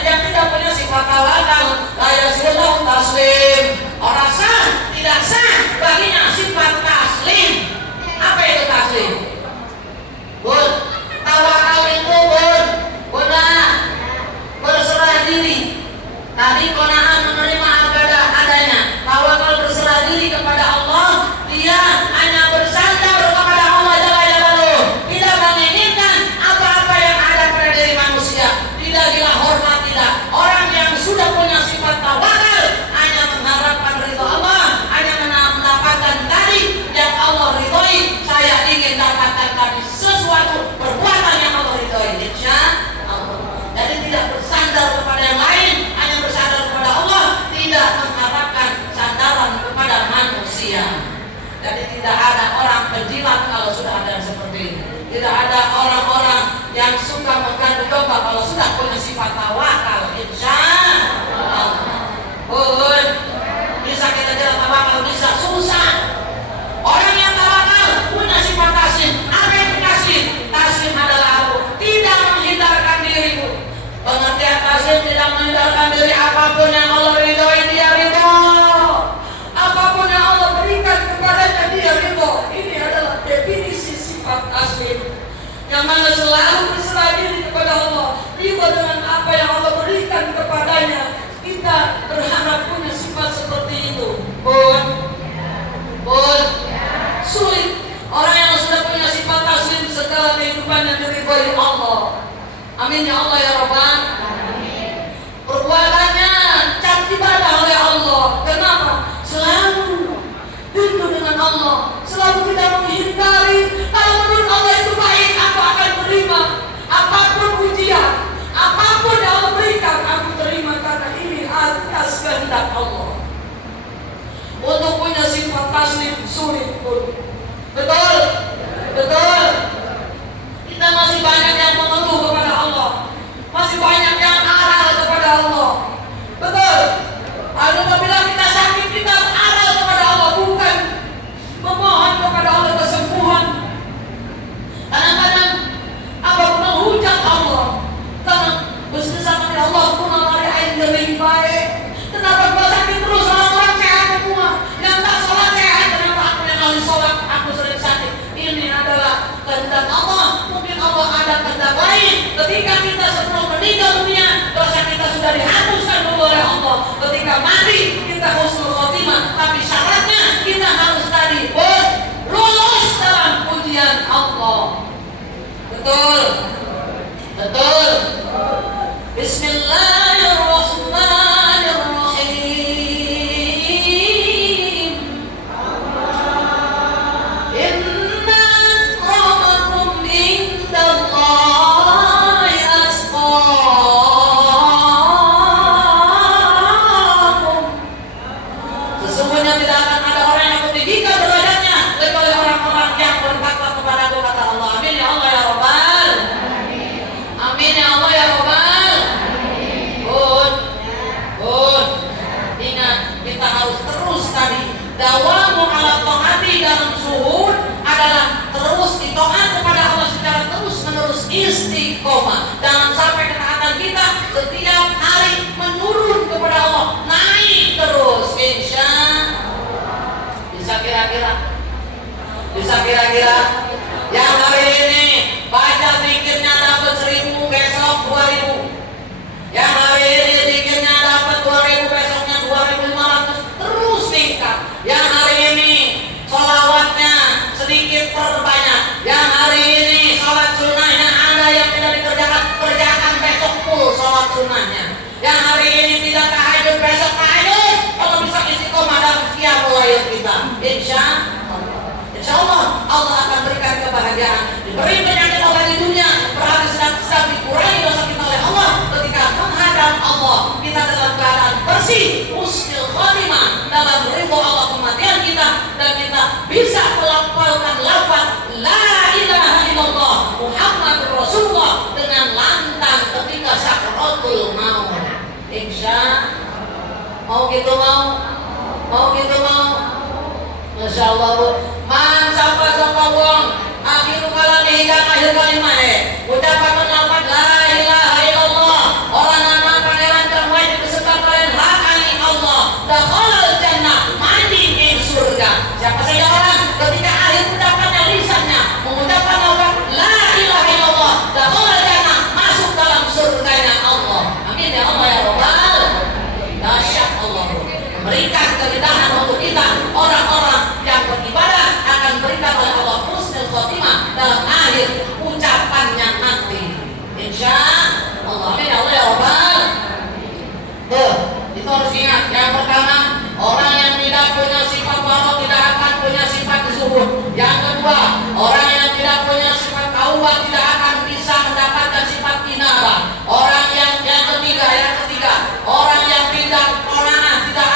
yang tidak punya sifat tawakal, layasilahu taslim, orang sah tidak sah baginya sifat taslim. Apa itu taslim? Bun, tawakal itu berserah diri. Tadi qanaah menerima ibadah adanya. Tawakal berserah diri kepada Allah. Dia hanya bersandar kepada Allah Jalla Jalaluhu. Tidak menginginkan apa-apa yang ada pada diri manusia. Tidak gila hormat, tidak. Orang yang sudah punya sifat tawakal hanya mengharapkan ridho Allah, hanya mendapatkan tadi yang Allah ridhoi. Saya ingin dapatkan tadi sesuatu perbuatan yang Allah ridhoi, insya Allah. Jadi tidak bersandar kepada yang lain, hanya bersandar kepada Allah, tidak mengharapkan sandaran kepada manusia. Jadi tidak ada orang penjilat kalau sudah ada yang seperti ini. Tidak ada orang-orang yang suka mengganti domba kalau sudah punya sifat tawakal, insya Allah. Bun, bisa kita jalan tawakal, bisa susah. Orang yang tawakal punya sifat taslim. Apa itu taslim? Taslim adalah apa? Tidak menghindarkan dirimu. Pengertian taslim tidak menghindarkan diri. Apapun yang Allah ridhoi dia ridho. Apapun yang Allah berikan kepadanya dia ridho. Ini adalah definisi sifat taslim, yang mana selalu berserah diri kepada Allah, ridho dengan apa yang Allah berikan kepadanya. Kita berharap punya sifat seperti itu. Bun, sulit. Orang yang sudah punya sifat taslim segala kehidupannya diridhoi Allah. Amin ya Allah ya Rabbal. Perbuatannya cap ibadah oleh Allah. Kenapa? Selalu rindu dengan Allah, selalu tidak menghindari. Kalau menurut Allah itu baik, aku akan terima. Apapun ujian, apapun yang Allah berikan, aku terima karena ini atas kehendak Allah. Untuk punya sifat taslim sulit pun. Betul? Betul. Kita masih banyak yang mengeluh kepada Allah, masih banyak yang aral kepada Allah. Betul? Apabila kita sakit, kita aral kepada Allah, bukan memohon kepada Allah kesembuhan. Kadang-kadang apapun menghujat Allah, karena bersama dengan Allah pun mari air gering baik. Kenapa gua sakit terus? Orang-orang sehat semua, yang tak sholat sehat. Kenapa aku yang kali sholat aku sering sakit? Ini adalah kehendak Allah. Mungkin Allah ada kehendak lain. Ketika kita sebelum meninggal dunia, dosa kita sudah dihapuskan dulu oleh Allah. Ketika mati kita husnul khotimah, tapi syaratnya kita harus tadi lulus dalam ujian Allah. Betul? Betul? Bismillahirrahmanirrahim. Inna akramakum indallahi atqakum. Sesungguhnya tidak akan ada orang yang lebih tinggi derajatnya kecuali orang-orang yang bertakwa kepada Aku, kata Allah. Amin ya Allah ya Rabbal. Amin ya Allah ya Rabbal. Ingat, kita harus terus tadi dawamu ala taati dalam zuhud adalah terus ditaat kepada Allah secara terus menerus istiqomah. Jangan sampai ketaatan kita setiap hari menurun kepada Allah, naik terus. Insya Allah. Bisa kira-kira yang hari ini baca zikirnya dapat 1.000, besok 2.000. Yang hari ini zikirnya dapat 2.000, besoknya 2.500, terus tingkat. Yang hari ini sholawatnya sedikit perbanyak. Yang hari ini sholat sunnahnya ada yang tidak dikerjakan, kerjakan besok full sholat sunnahnya. Yang hari ini tidak tahajud, besok tahajud. Kalau bisa istiqomah dalam qiyamul lail kita, insya Allah Allah akan berikan kebahagiaan. Allah bu. Man sapa wong akhir kalami hingga akhir kalimat ucapan lafaz la ilaha illallah orang nama pangeran terwajib beserta kalian hakani Allah dakhalal jannah mandi di surga. Siapa saja orang ketika akhir ucapannya lisannya mengucapkan lafaz la ilaha illallah dakhalal jannah masuk dalam surganya Allah. Amin ya Allah ya Rabbal. Dahsyat Allah memberikan kemudahan untuk kita orang-orang yang beribadah akan berikan oleh Allah husnul khotimah dalam akhir ucapannya nanti insya Allah. Amin ya Allah ya Rabbal. Tuh, itu harus ingat. Yang pertama, orang yang tidak punya sifat waro tidak akan punya sifat zuhud. Yang kedua, orang yang tidak punya sifat taubat tidak akan bisa mendapatkan sifat inabah. Orang yang ketiga, orang yang tidak qanaah tidak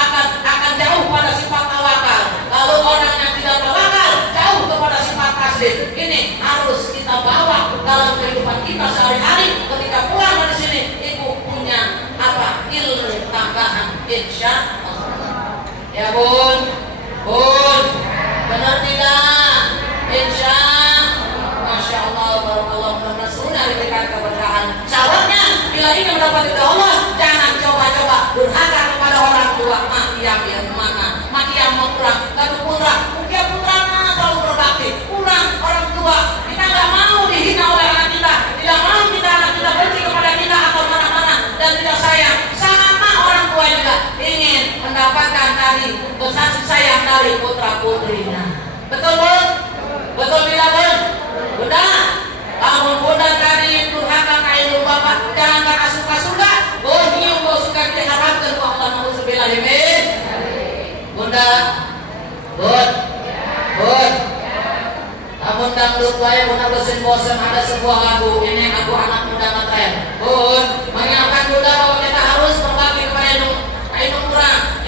akan jauh pada sifat tawakal. Lalu orang yang tidak tawakal jauh kepada sifat taslim. Ini harus kita bawa dalam kehidupan kita sehari-hari. Ketika pulang dari sini, ibu punya apa? Ilmu tambahan insya Allah. Ya bun, benar tidak? Insya Masya Allah, barakallah, mudah-mudahan seluruhnya diberikan keberkahan. Syaratnya, bila ingin mendapat ridha Allah, jangan coba-coba durhaka kepada orang tua. Mati yang mana? Mati yang mau kurang. Lalu putra kalau berbakti, kurang orang tua. Kita nggak mau dihina oleh anak kita, tidak mau anak kita benci kepada kita atau mana-mana dan tidak sayang. Sama orang tua juga ingin mendapatkan dari kasih sayang dari putra putrinya. Betul bun? Betul tidak bun? Bunda, kamu bunda tadi durhaka ke ibu bapak, jangan gak suka surga. Bun, nyium bau surga diharapkan ke Allah na'udzubillah. Bunda, bun, kamu dangdut wae bunda bosen-bosen ada sebuah lagu ini lagu anak muda ngetren. Bun, mengingatkan bunda bahwa kita harus berbakti kepada induk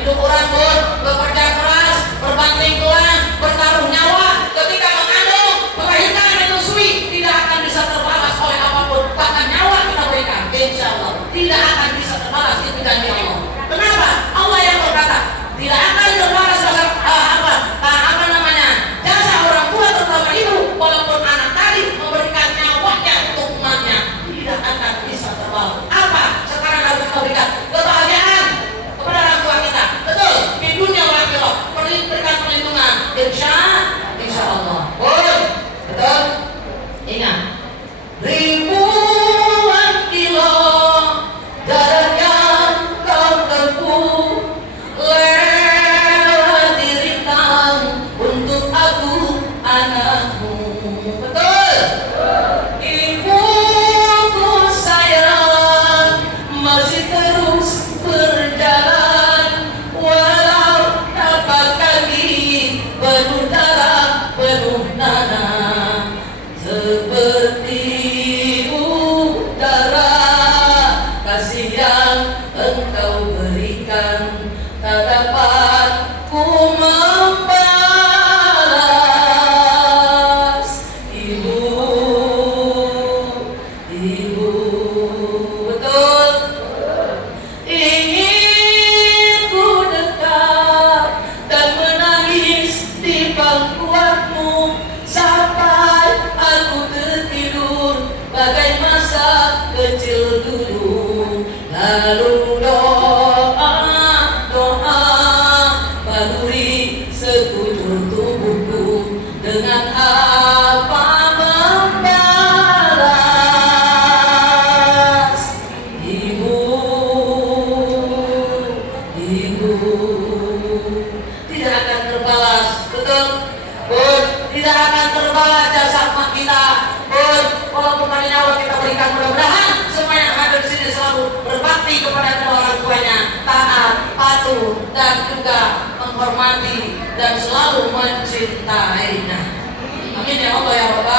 kurang bun, bekerja keras, berbanting tulang, bertaruh nyawa ketika mengandung, melahirkan, menyusui, tidak akan bisa terbalas oleh apapun, bahkan nyawa kita berikan, insya Allah tidak akan bisa terbalas, itu janji Allah. Kenapa? Allah yang berkata tidak akan terbalas jasa orang tua terutama ibu, walaupun anak tadi memberikan nyawanya untuk umatnya, tidak akan bisa terbalas. Apa? Sekarang harus kita berikan kebahagiaan kepada orang tua kita, betul, di dunia wal akhirah, berikan perlindungan insya Allah. Betul? Ingat, ribuan kilo jarak yang kau tempuh lewat dirikan untuk aku anakmu. Betul? Ibuku sayang masih terus berjalan walau tapak kaki penuh darah penuh nanah seperti udara kasih yang engkau berikan tak dapat ku membalas. Ibu betul ingin ku dekat dan menangis di pangkuanmu sampai aku tertidur bagai masa kecil dulu. Lalu doa baluri sekujur tubuhku dengan apa membalas. Ibu tidak akan terbalas, betul? Bun, tidak akan terbalas jasa emak kita. Bun, walaupun hari nyawa kita berikan, mudah-mudahan semua yang hadir di sini selalu berbakti kepada kedua orang tuanya, taat, patuh, dan juga menghormati dan selalu mencintainya. Amin ya Allah ya Rabbal.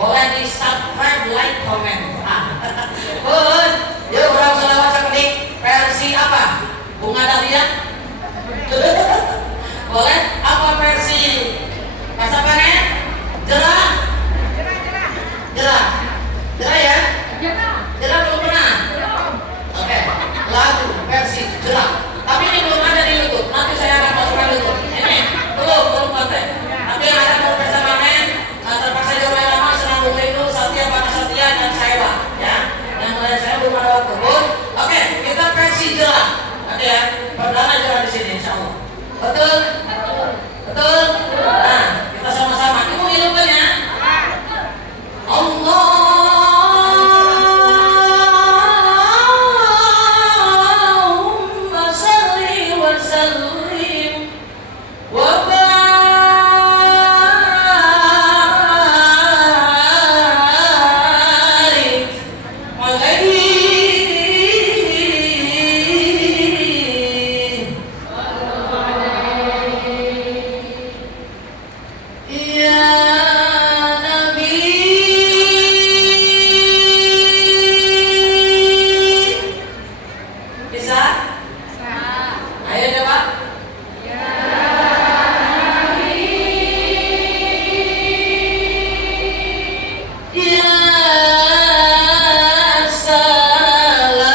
Boleh di subscribe, like, comment. Bun, yuk orang selawat seketik versi apa? Bunga Dahlia? Boleh? Apa versi pasangannya? Jerah? Jerah? Jerah ya? Jerah belum pernah? Oke, lagu versi jerah. Tapi ini belum ada di YouTube. Nanti saya akan masukkan YouTube. Ini belum konten. Tapi yang ada mau pasangannya terpaksa diomel lama senang butuh itu Satya Pada Satya dan saya ya. Yang mulai saya belum ada waktu. Oke, kita versi jerah. Oke ya, perdana jerah di sini insya Allah. Betul? Betul? Nah, kita sama-sama. Ibu hilangkan ya. Allahumma salli wa sallim wa barik alaihi. Ya Nabi, bisa? Ayo coba. Ya salam.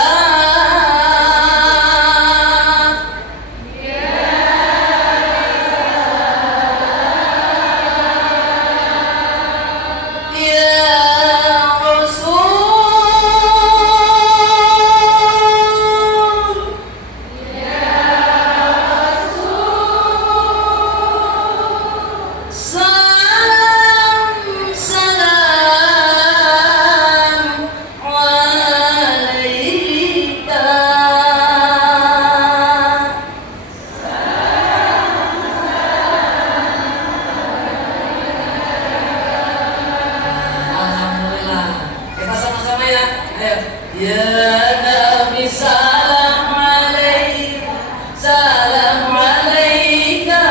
Ya Rasul. Salam salam alaika. Alhamdulillah. Kita sama-sama ya. Ayo. Ya Nabi salam alaika. Salam alaika.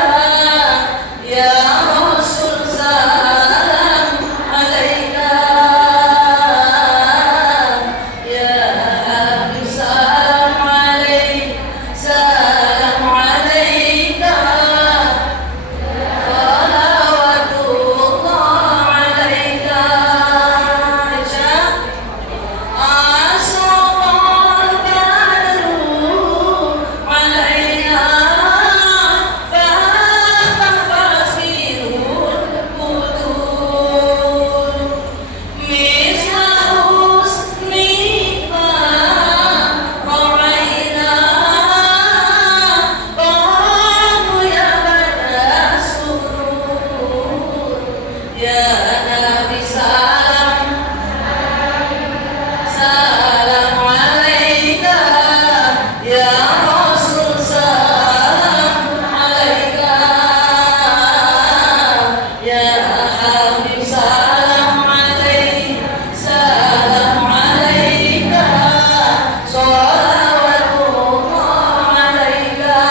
Ya Rasul salam alaika. Ya Habib salam alaika. Salam alaika. Salawatullah alaika. Aisyah. Asraqal badru alaina fahtafaz minhul budur misla husnika ra'ayna qamu ya bada surur. Ya Nabi salam salam alaika. Ya Rasul salam alaika. Ya Habib salam alaika. Salam alaika. Salawatullah alaika.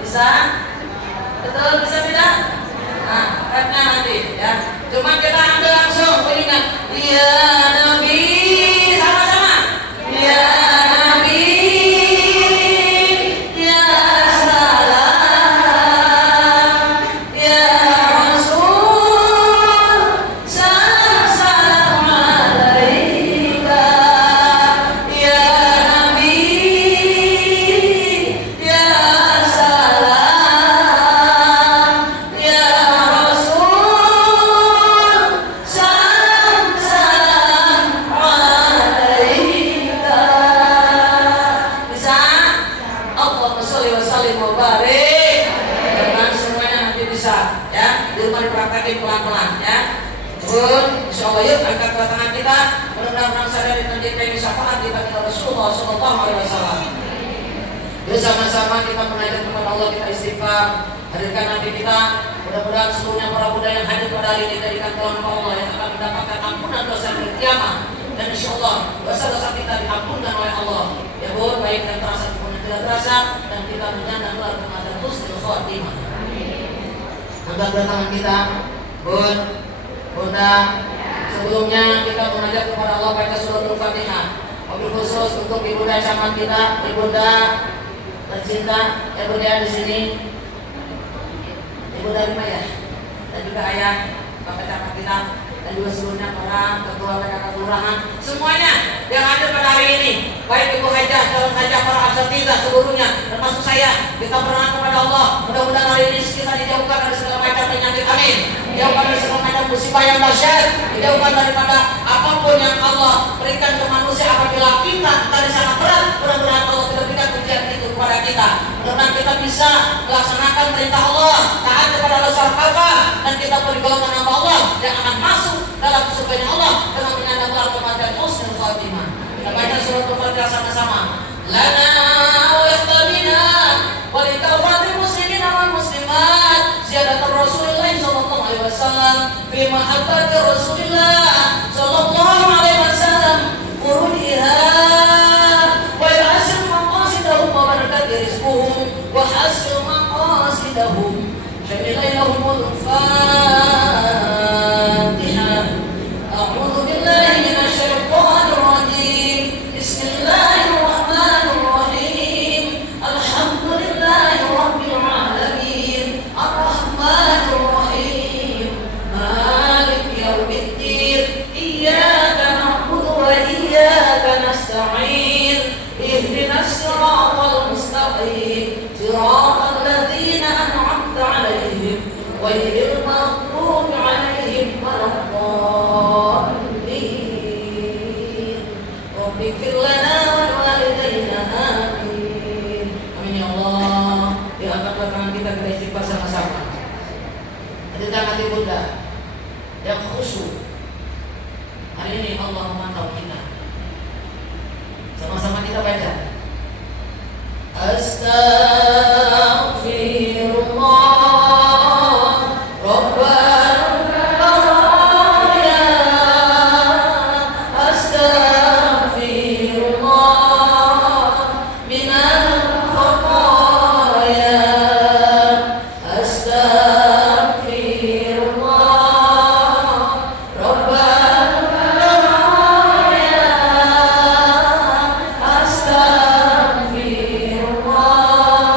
Bisa? Betul? Bisa tidak? Nah, karena nanti ya. Cuma kita ambil langsung pengingat. Ya Nabi, sama-sama. Ya Nabi, ya salam, ya Rasul, salam salam alaika. Ya Nabi, ya salam, ya Rasul, salam salam alaika. Bisa? Allahumma sholli wa sallim wa barik. Mudah-mudahan semuanya nanti bisa ya. Di rumah dipraktekin pelan-pelan ya. Turun, insya Allah yuk angkat dua tangan kita. Mudah-mudahan sadar dan diberi syafaat di baginda Rasulullah Sallallahu Alaihi Wasallam. Bersama-sama kita menaikkan kepada Allah, kita istighfar, hadirkan Nabi kita. Mudah-mudahan seluruhnya para budak yang hadir pada hari ini dijadikan kawan Allah yang akan mendapatkan ampunan dosa di kiamat. Dan insya Allah dosa-dosa kita diampunkan oleh Allah. Ya Bu, baik yang terasa maupun yang tidak terasa, dan kita menyandang keluar kepada husnul khotimah. Angkat dua tangan kita, Bun. Bunda, sebelumnya kita mengajak kepada Allah baca surat Al-Fatihah. Wabil khusus untuk ibunda camat kita, ibunda tercinta, ibunda di sini, ibunda Rima ya, dan juga ayah, bapak camat kita, dan juga seluruhnya para ketua PKK kelurahan, semuanya yang ada pada hari ini, baik ibu hajah, calon hajah, para asatidzah seluruhnya, termasuk saya, kita berdoa kepada Allah, mudah-mudahan hari ini kita dijauhkan dari segala macam penyakit, amin. Dijauhkan dari segala macam musibah yang dahsyat, dijauhkan daripada apapun yang Allah berikan ke manusia apabila kita tadi sangat berat, mudah-mudahan Allah tidak berikan ujian itu kepada kita. Mudah-mudahan kita bisa melaksanakan perintah Allah, taat kepada Allah SWT, dan kita bergolongan nama Allah yang akan masuk dalam surganya Allah dengan menyandang gelar kematian husnul khatimah. Kita baca surat Al-Fatihah sama-sama. Lana wa yahtabina wa litawfatil muslimin wal muslimat ziyadatul Rasulullah sallallahu alaihi wasallam fi mahabbati Rasulillah sallallahu alaihi wasallam furudiha wa ya'asim maqasidahum wa barakati rizquhum wa hasil maqasidahum syamilailahumul Fatihah. A'udzu billahi minasyaitonir rajim. Bismillahirrahmanirrahim. Alhamdulillahi rabbil alamin. Arrahmanir rahim. Maliki yaumiddin. Iyyaka na'budu wa iyyaka nasta'in. Ihdinas siratal mustaqim. Siratal ladzina an'amta 'alaihim ghairil maghdubi 'alaihim waladdallin. Ighfir lana wal walidayna amin. Amin ya Allah. Diangkatlah tangan kita istighfar sama-sama. Hadirkan hati Bunda yang khusyuk. Hari ini Allah memantau kita. Sama-sama kita baca. Astaghfirullah Rabbana ya astaghfirullah minal khataya astaghfirullah Rabbana ya astaghfirullah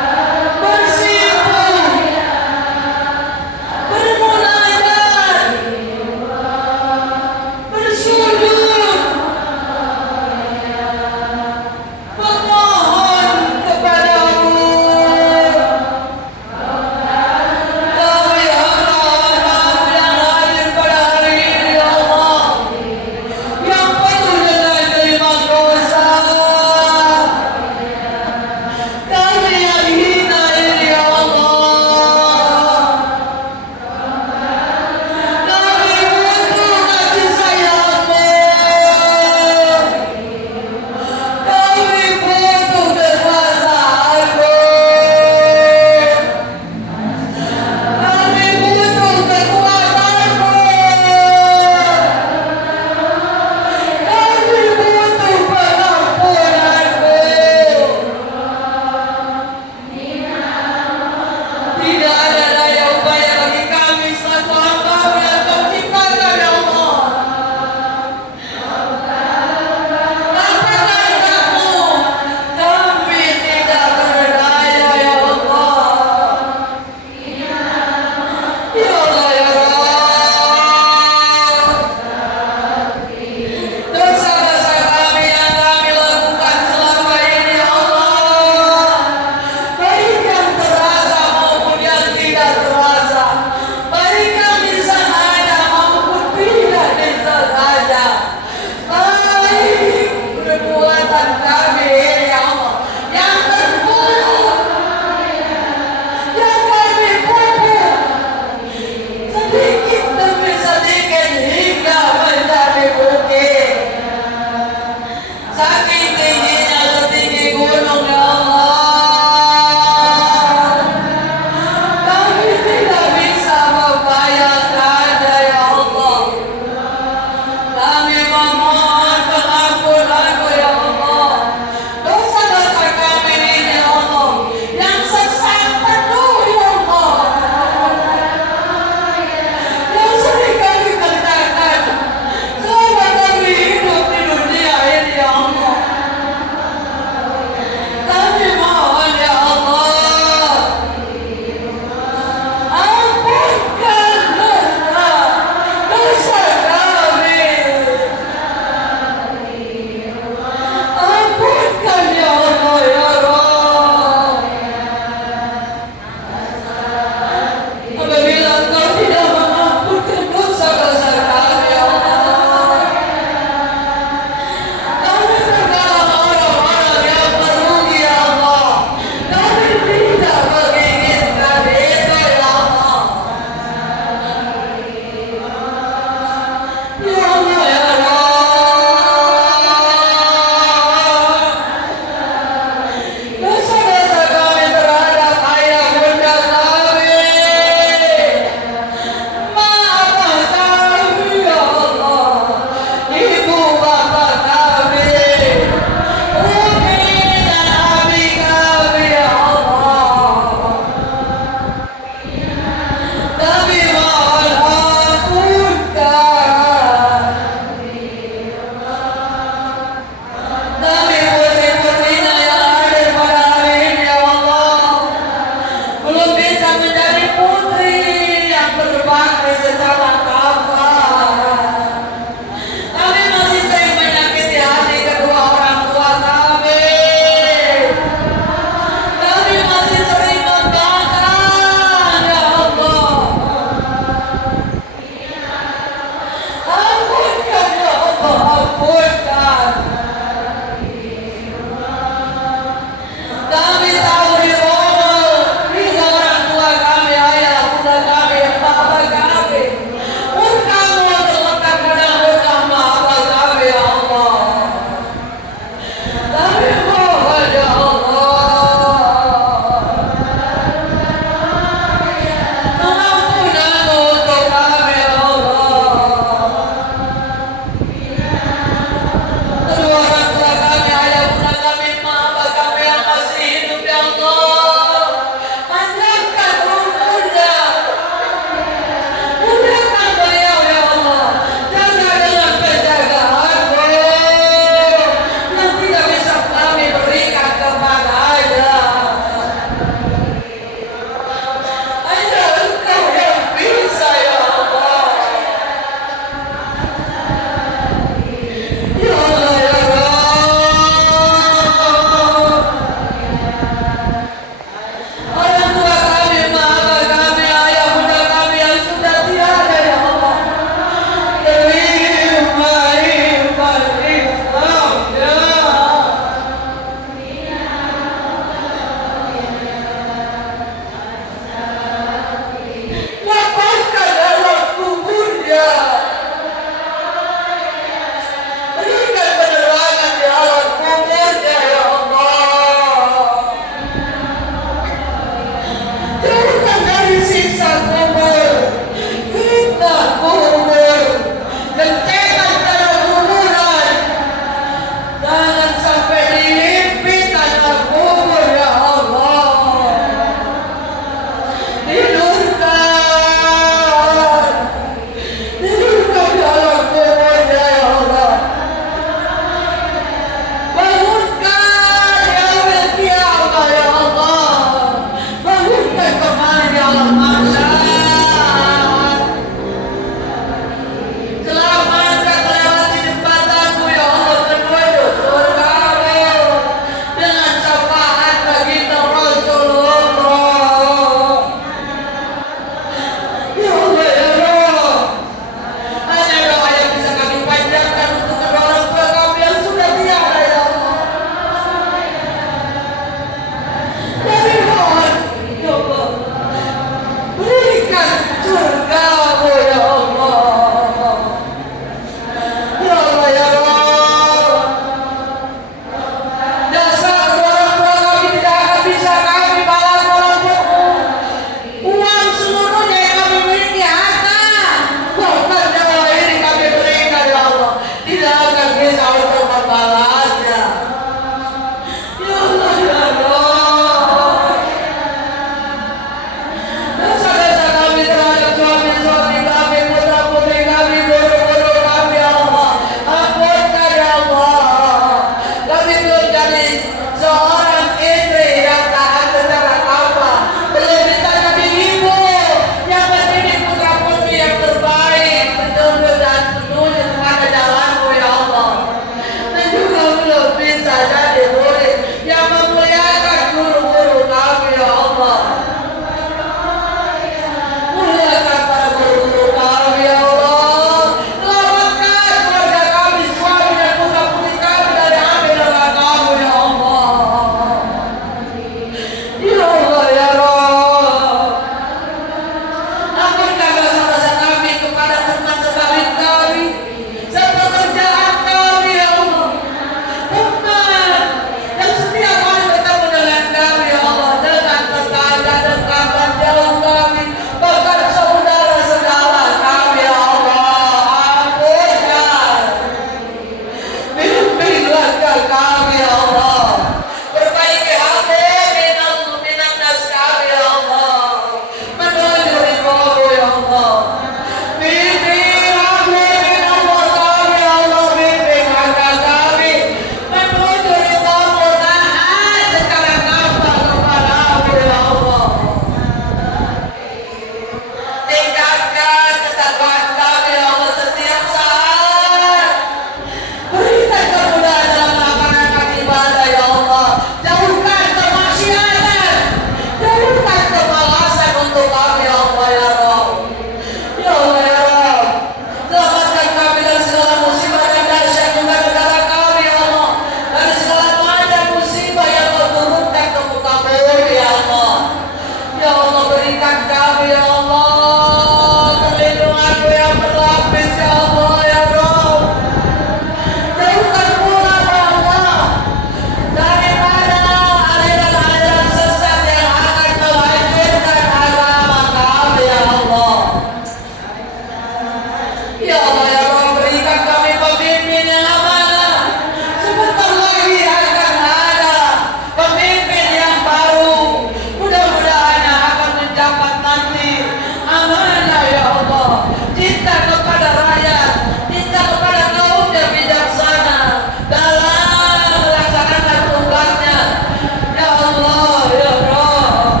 Ya Allah ya Allah, berikan kami pemimpin yang amanah. Sebentar lagi akan ada pemimpin yang baru. Mudah-mudahan yang akan menjabat nanti amanah ya Allah. Cinta kepada rakyat, cinta kepada kaum yang bijaksana dalam melaksanakan tugasnya. Ya Allah ya Rabb.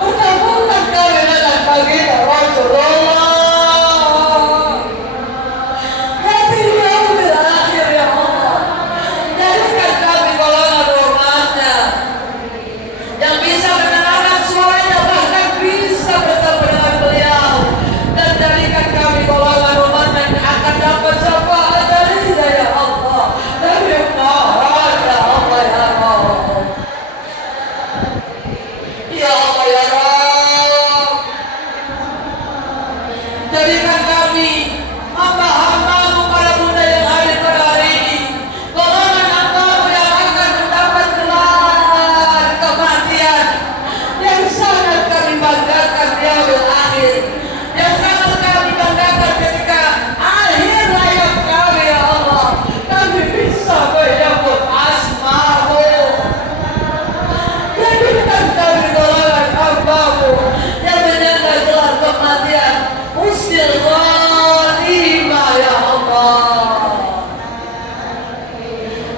Pertemukan kami dengan baginda Rasulullah. Hati yaumil akhir ya Allah. Jadikan kami golongan umatnya yang bisa mendengarkan suaranya, bahkan bisa bertemu dengan beliau, dan jadikan kami golongan umat yang akan dapat syafaat darinya ya Allah. Dari mohon ya Allah ya Allah. Ya Allah ya Rabb, jadikan kami hamba-hambamu para bunda yang hadir pada hari ini, golongan hambamu yang akan mendapat gelar kematian yang sangat kami banggakan di yaumil akhir, yang sangat kami banggakan ketika akhir hayat kami ya Allah, kami bisa menyambut asmamu. Jadikan kami golongan hambamu yang menyandang gelar kematian husnul khatimah ya Allah.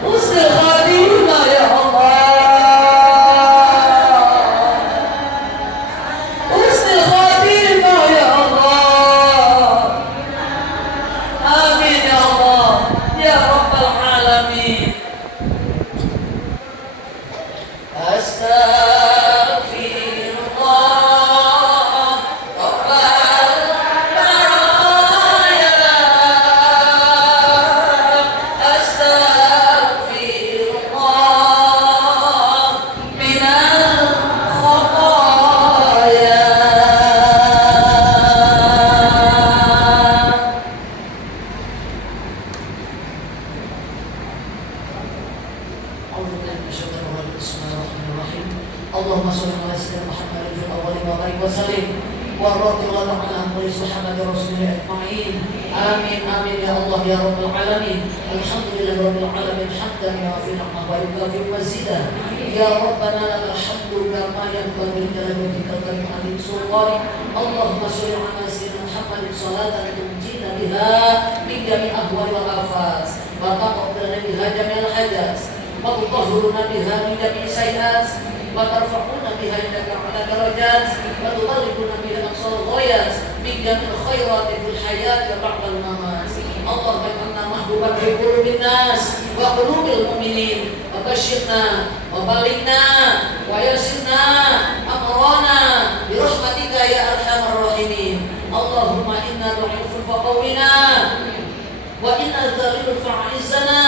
Husnul khatimah ya Allah. Husnul khatimah ya Allah. Amin ya Allah ya Rabbal alamin. Astaghfirullah Rabbal baraya. Astaghfirullah minal khotoya. Bismillahirrahmanirrahim. Allahumma shalli ala sayyidina Muhammadin fil awwalin wa barik wa sallim wa radhiyallahu ta'ala anhu sahabati rasulillah ajma'in. Amin amin ya Allah ya rabbal alamin. Alhamdulillahi rabbil alamin hamdan yafi ni'mah wa yukafi mazidah. Ya rabbana lakal hamdu kama yanbaghi li wajhikal karim alim sultani. Allahumma shalli ala sayyidina Muhammadin salatan tunjina biha min jami'i ahwali wal afat wa taqabbal biha jami'al hajat wa tutahhiruna biha min jami'i sayyi'at wa tarfa'una biha indaka 'ala darajat wa tuballighuna biha aqsal ghayat min jami'il khairati fil hayati wa ba'dal mamat. Allahumma inna mahbuban fi qulubin nas wa qulubil mu'minin wa basyirna wa balighna wa yassirna amrana bi rahmatika ya arhamar rahimin. Allahumma inna du'ifun faqawina wa inna dzalilun fa'izana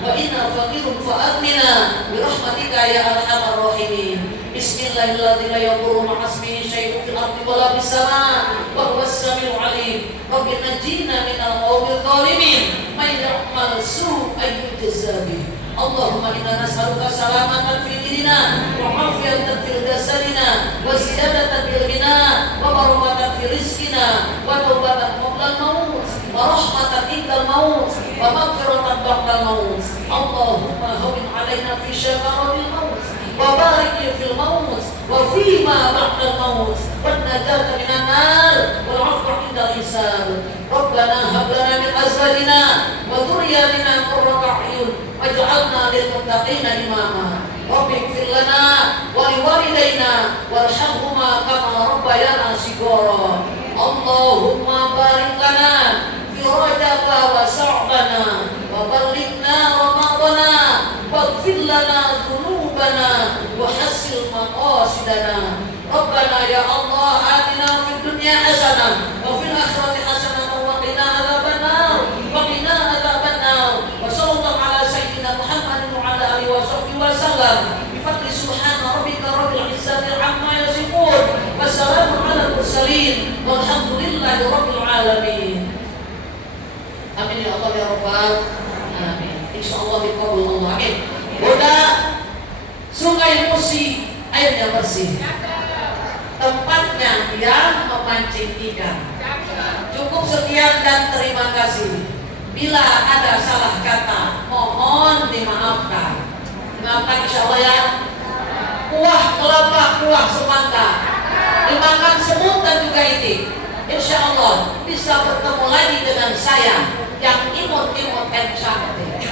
wa inna faqirun fa'admina bi rahmatika ya arhamar rahimin. Bismillahirrahmanirrahim. La yadurru ma'asmihi syai'un fil ardi wa la fis sama' wa huwas samiul 'alim. Rabbi najjina minal qawmil zalimin may ya'mal su'an yujza bih. Allahumma inna nas'aluka salamatan fi dinina wa 'afiyatan fil jasadina wa ziyadatan fil ghina wa barakatan fi rizqina wa taubatan qabla al-maut wa rahmatan indal maut wa maghfiratan ba'dal maut. Allahumma hawwin 'alaina fi syakaratil maut wa barik fil maut wa fima ba'dal maut wan najata minan nar wal 'afwa indal hisab. Rabbana hab lana min azwajina wa dhurriyyatina qurrata a'yun waj'alna lil muttaqina imama. Rabbi ighfir lana wa liwalidayna warhamhuma kama rabbayana shighara. Allahumma barik lana fi rajaba wa sa'bana wa ballighna ramadana waghfir lana dhunubana wa hassil maqasidana. Rabbana ya Allah atina fid dunya hasanah wa fil akhirati hasanah wa qina adzabannar wa qina adzabannar. Wa sallallahu ala sayyidina Muhammadin wa ala alihi wa sahbihi wa sallam. Bi fadli subhana rabbika rabbil izzati amma yasifun wa salamun ala mursalin walhamdulillahi rabbil alamin. Amin ya Allah ya rabbal alamin. Insyaallah dikabul Allah. Amin. Bunda, Sungai Musi airnya bersih. Tempatnya yang memancing ikan. Cukup sekian dan terima kasih. Bila ada salah kata, mohon dimaafkan. Maafkan insya Allah ya. Kuah kelapa, kuah semangka, dimakan semut dan juga itik. Insya Allah bisa bertemu lagi dengan saya yang imut-imut dan cantik.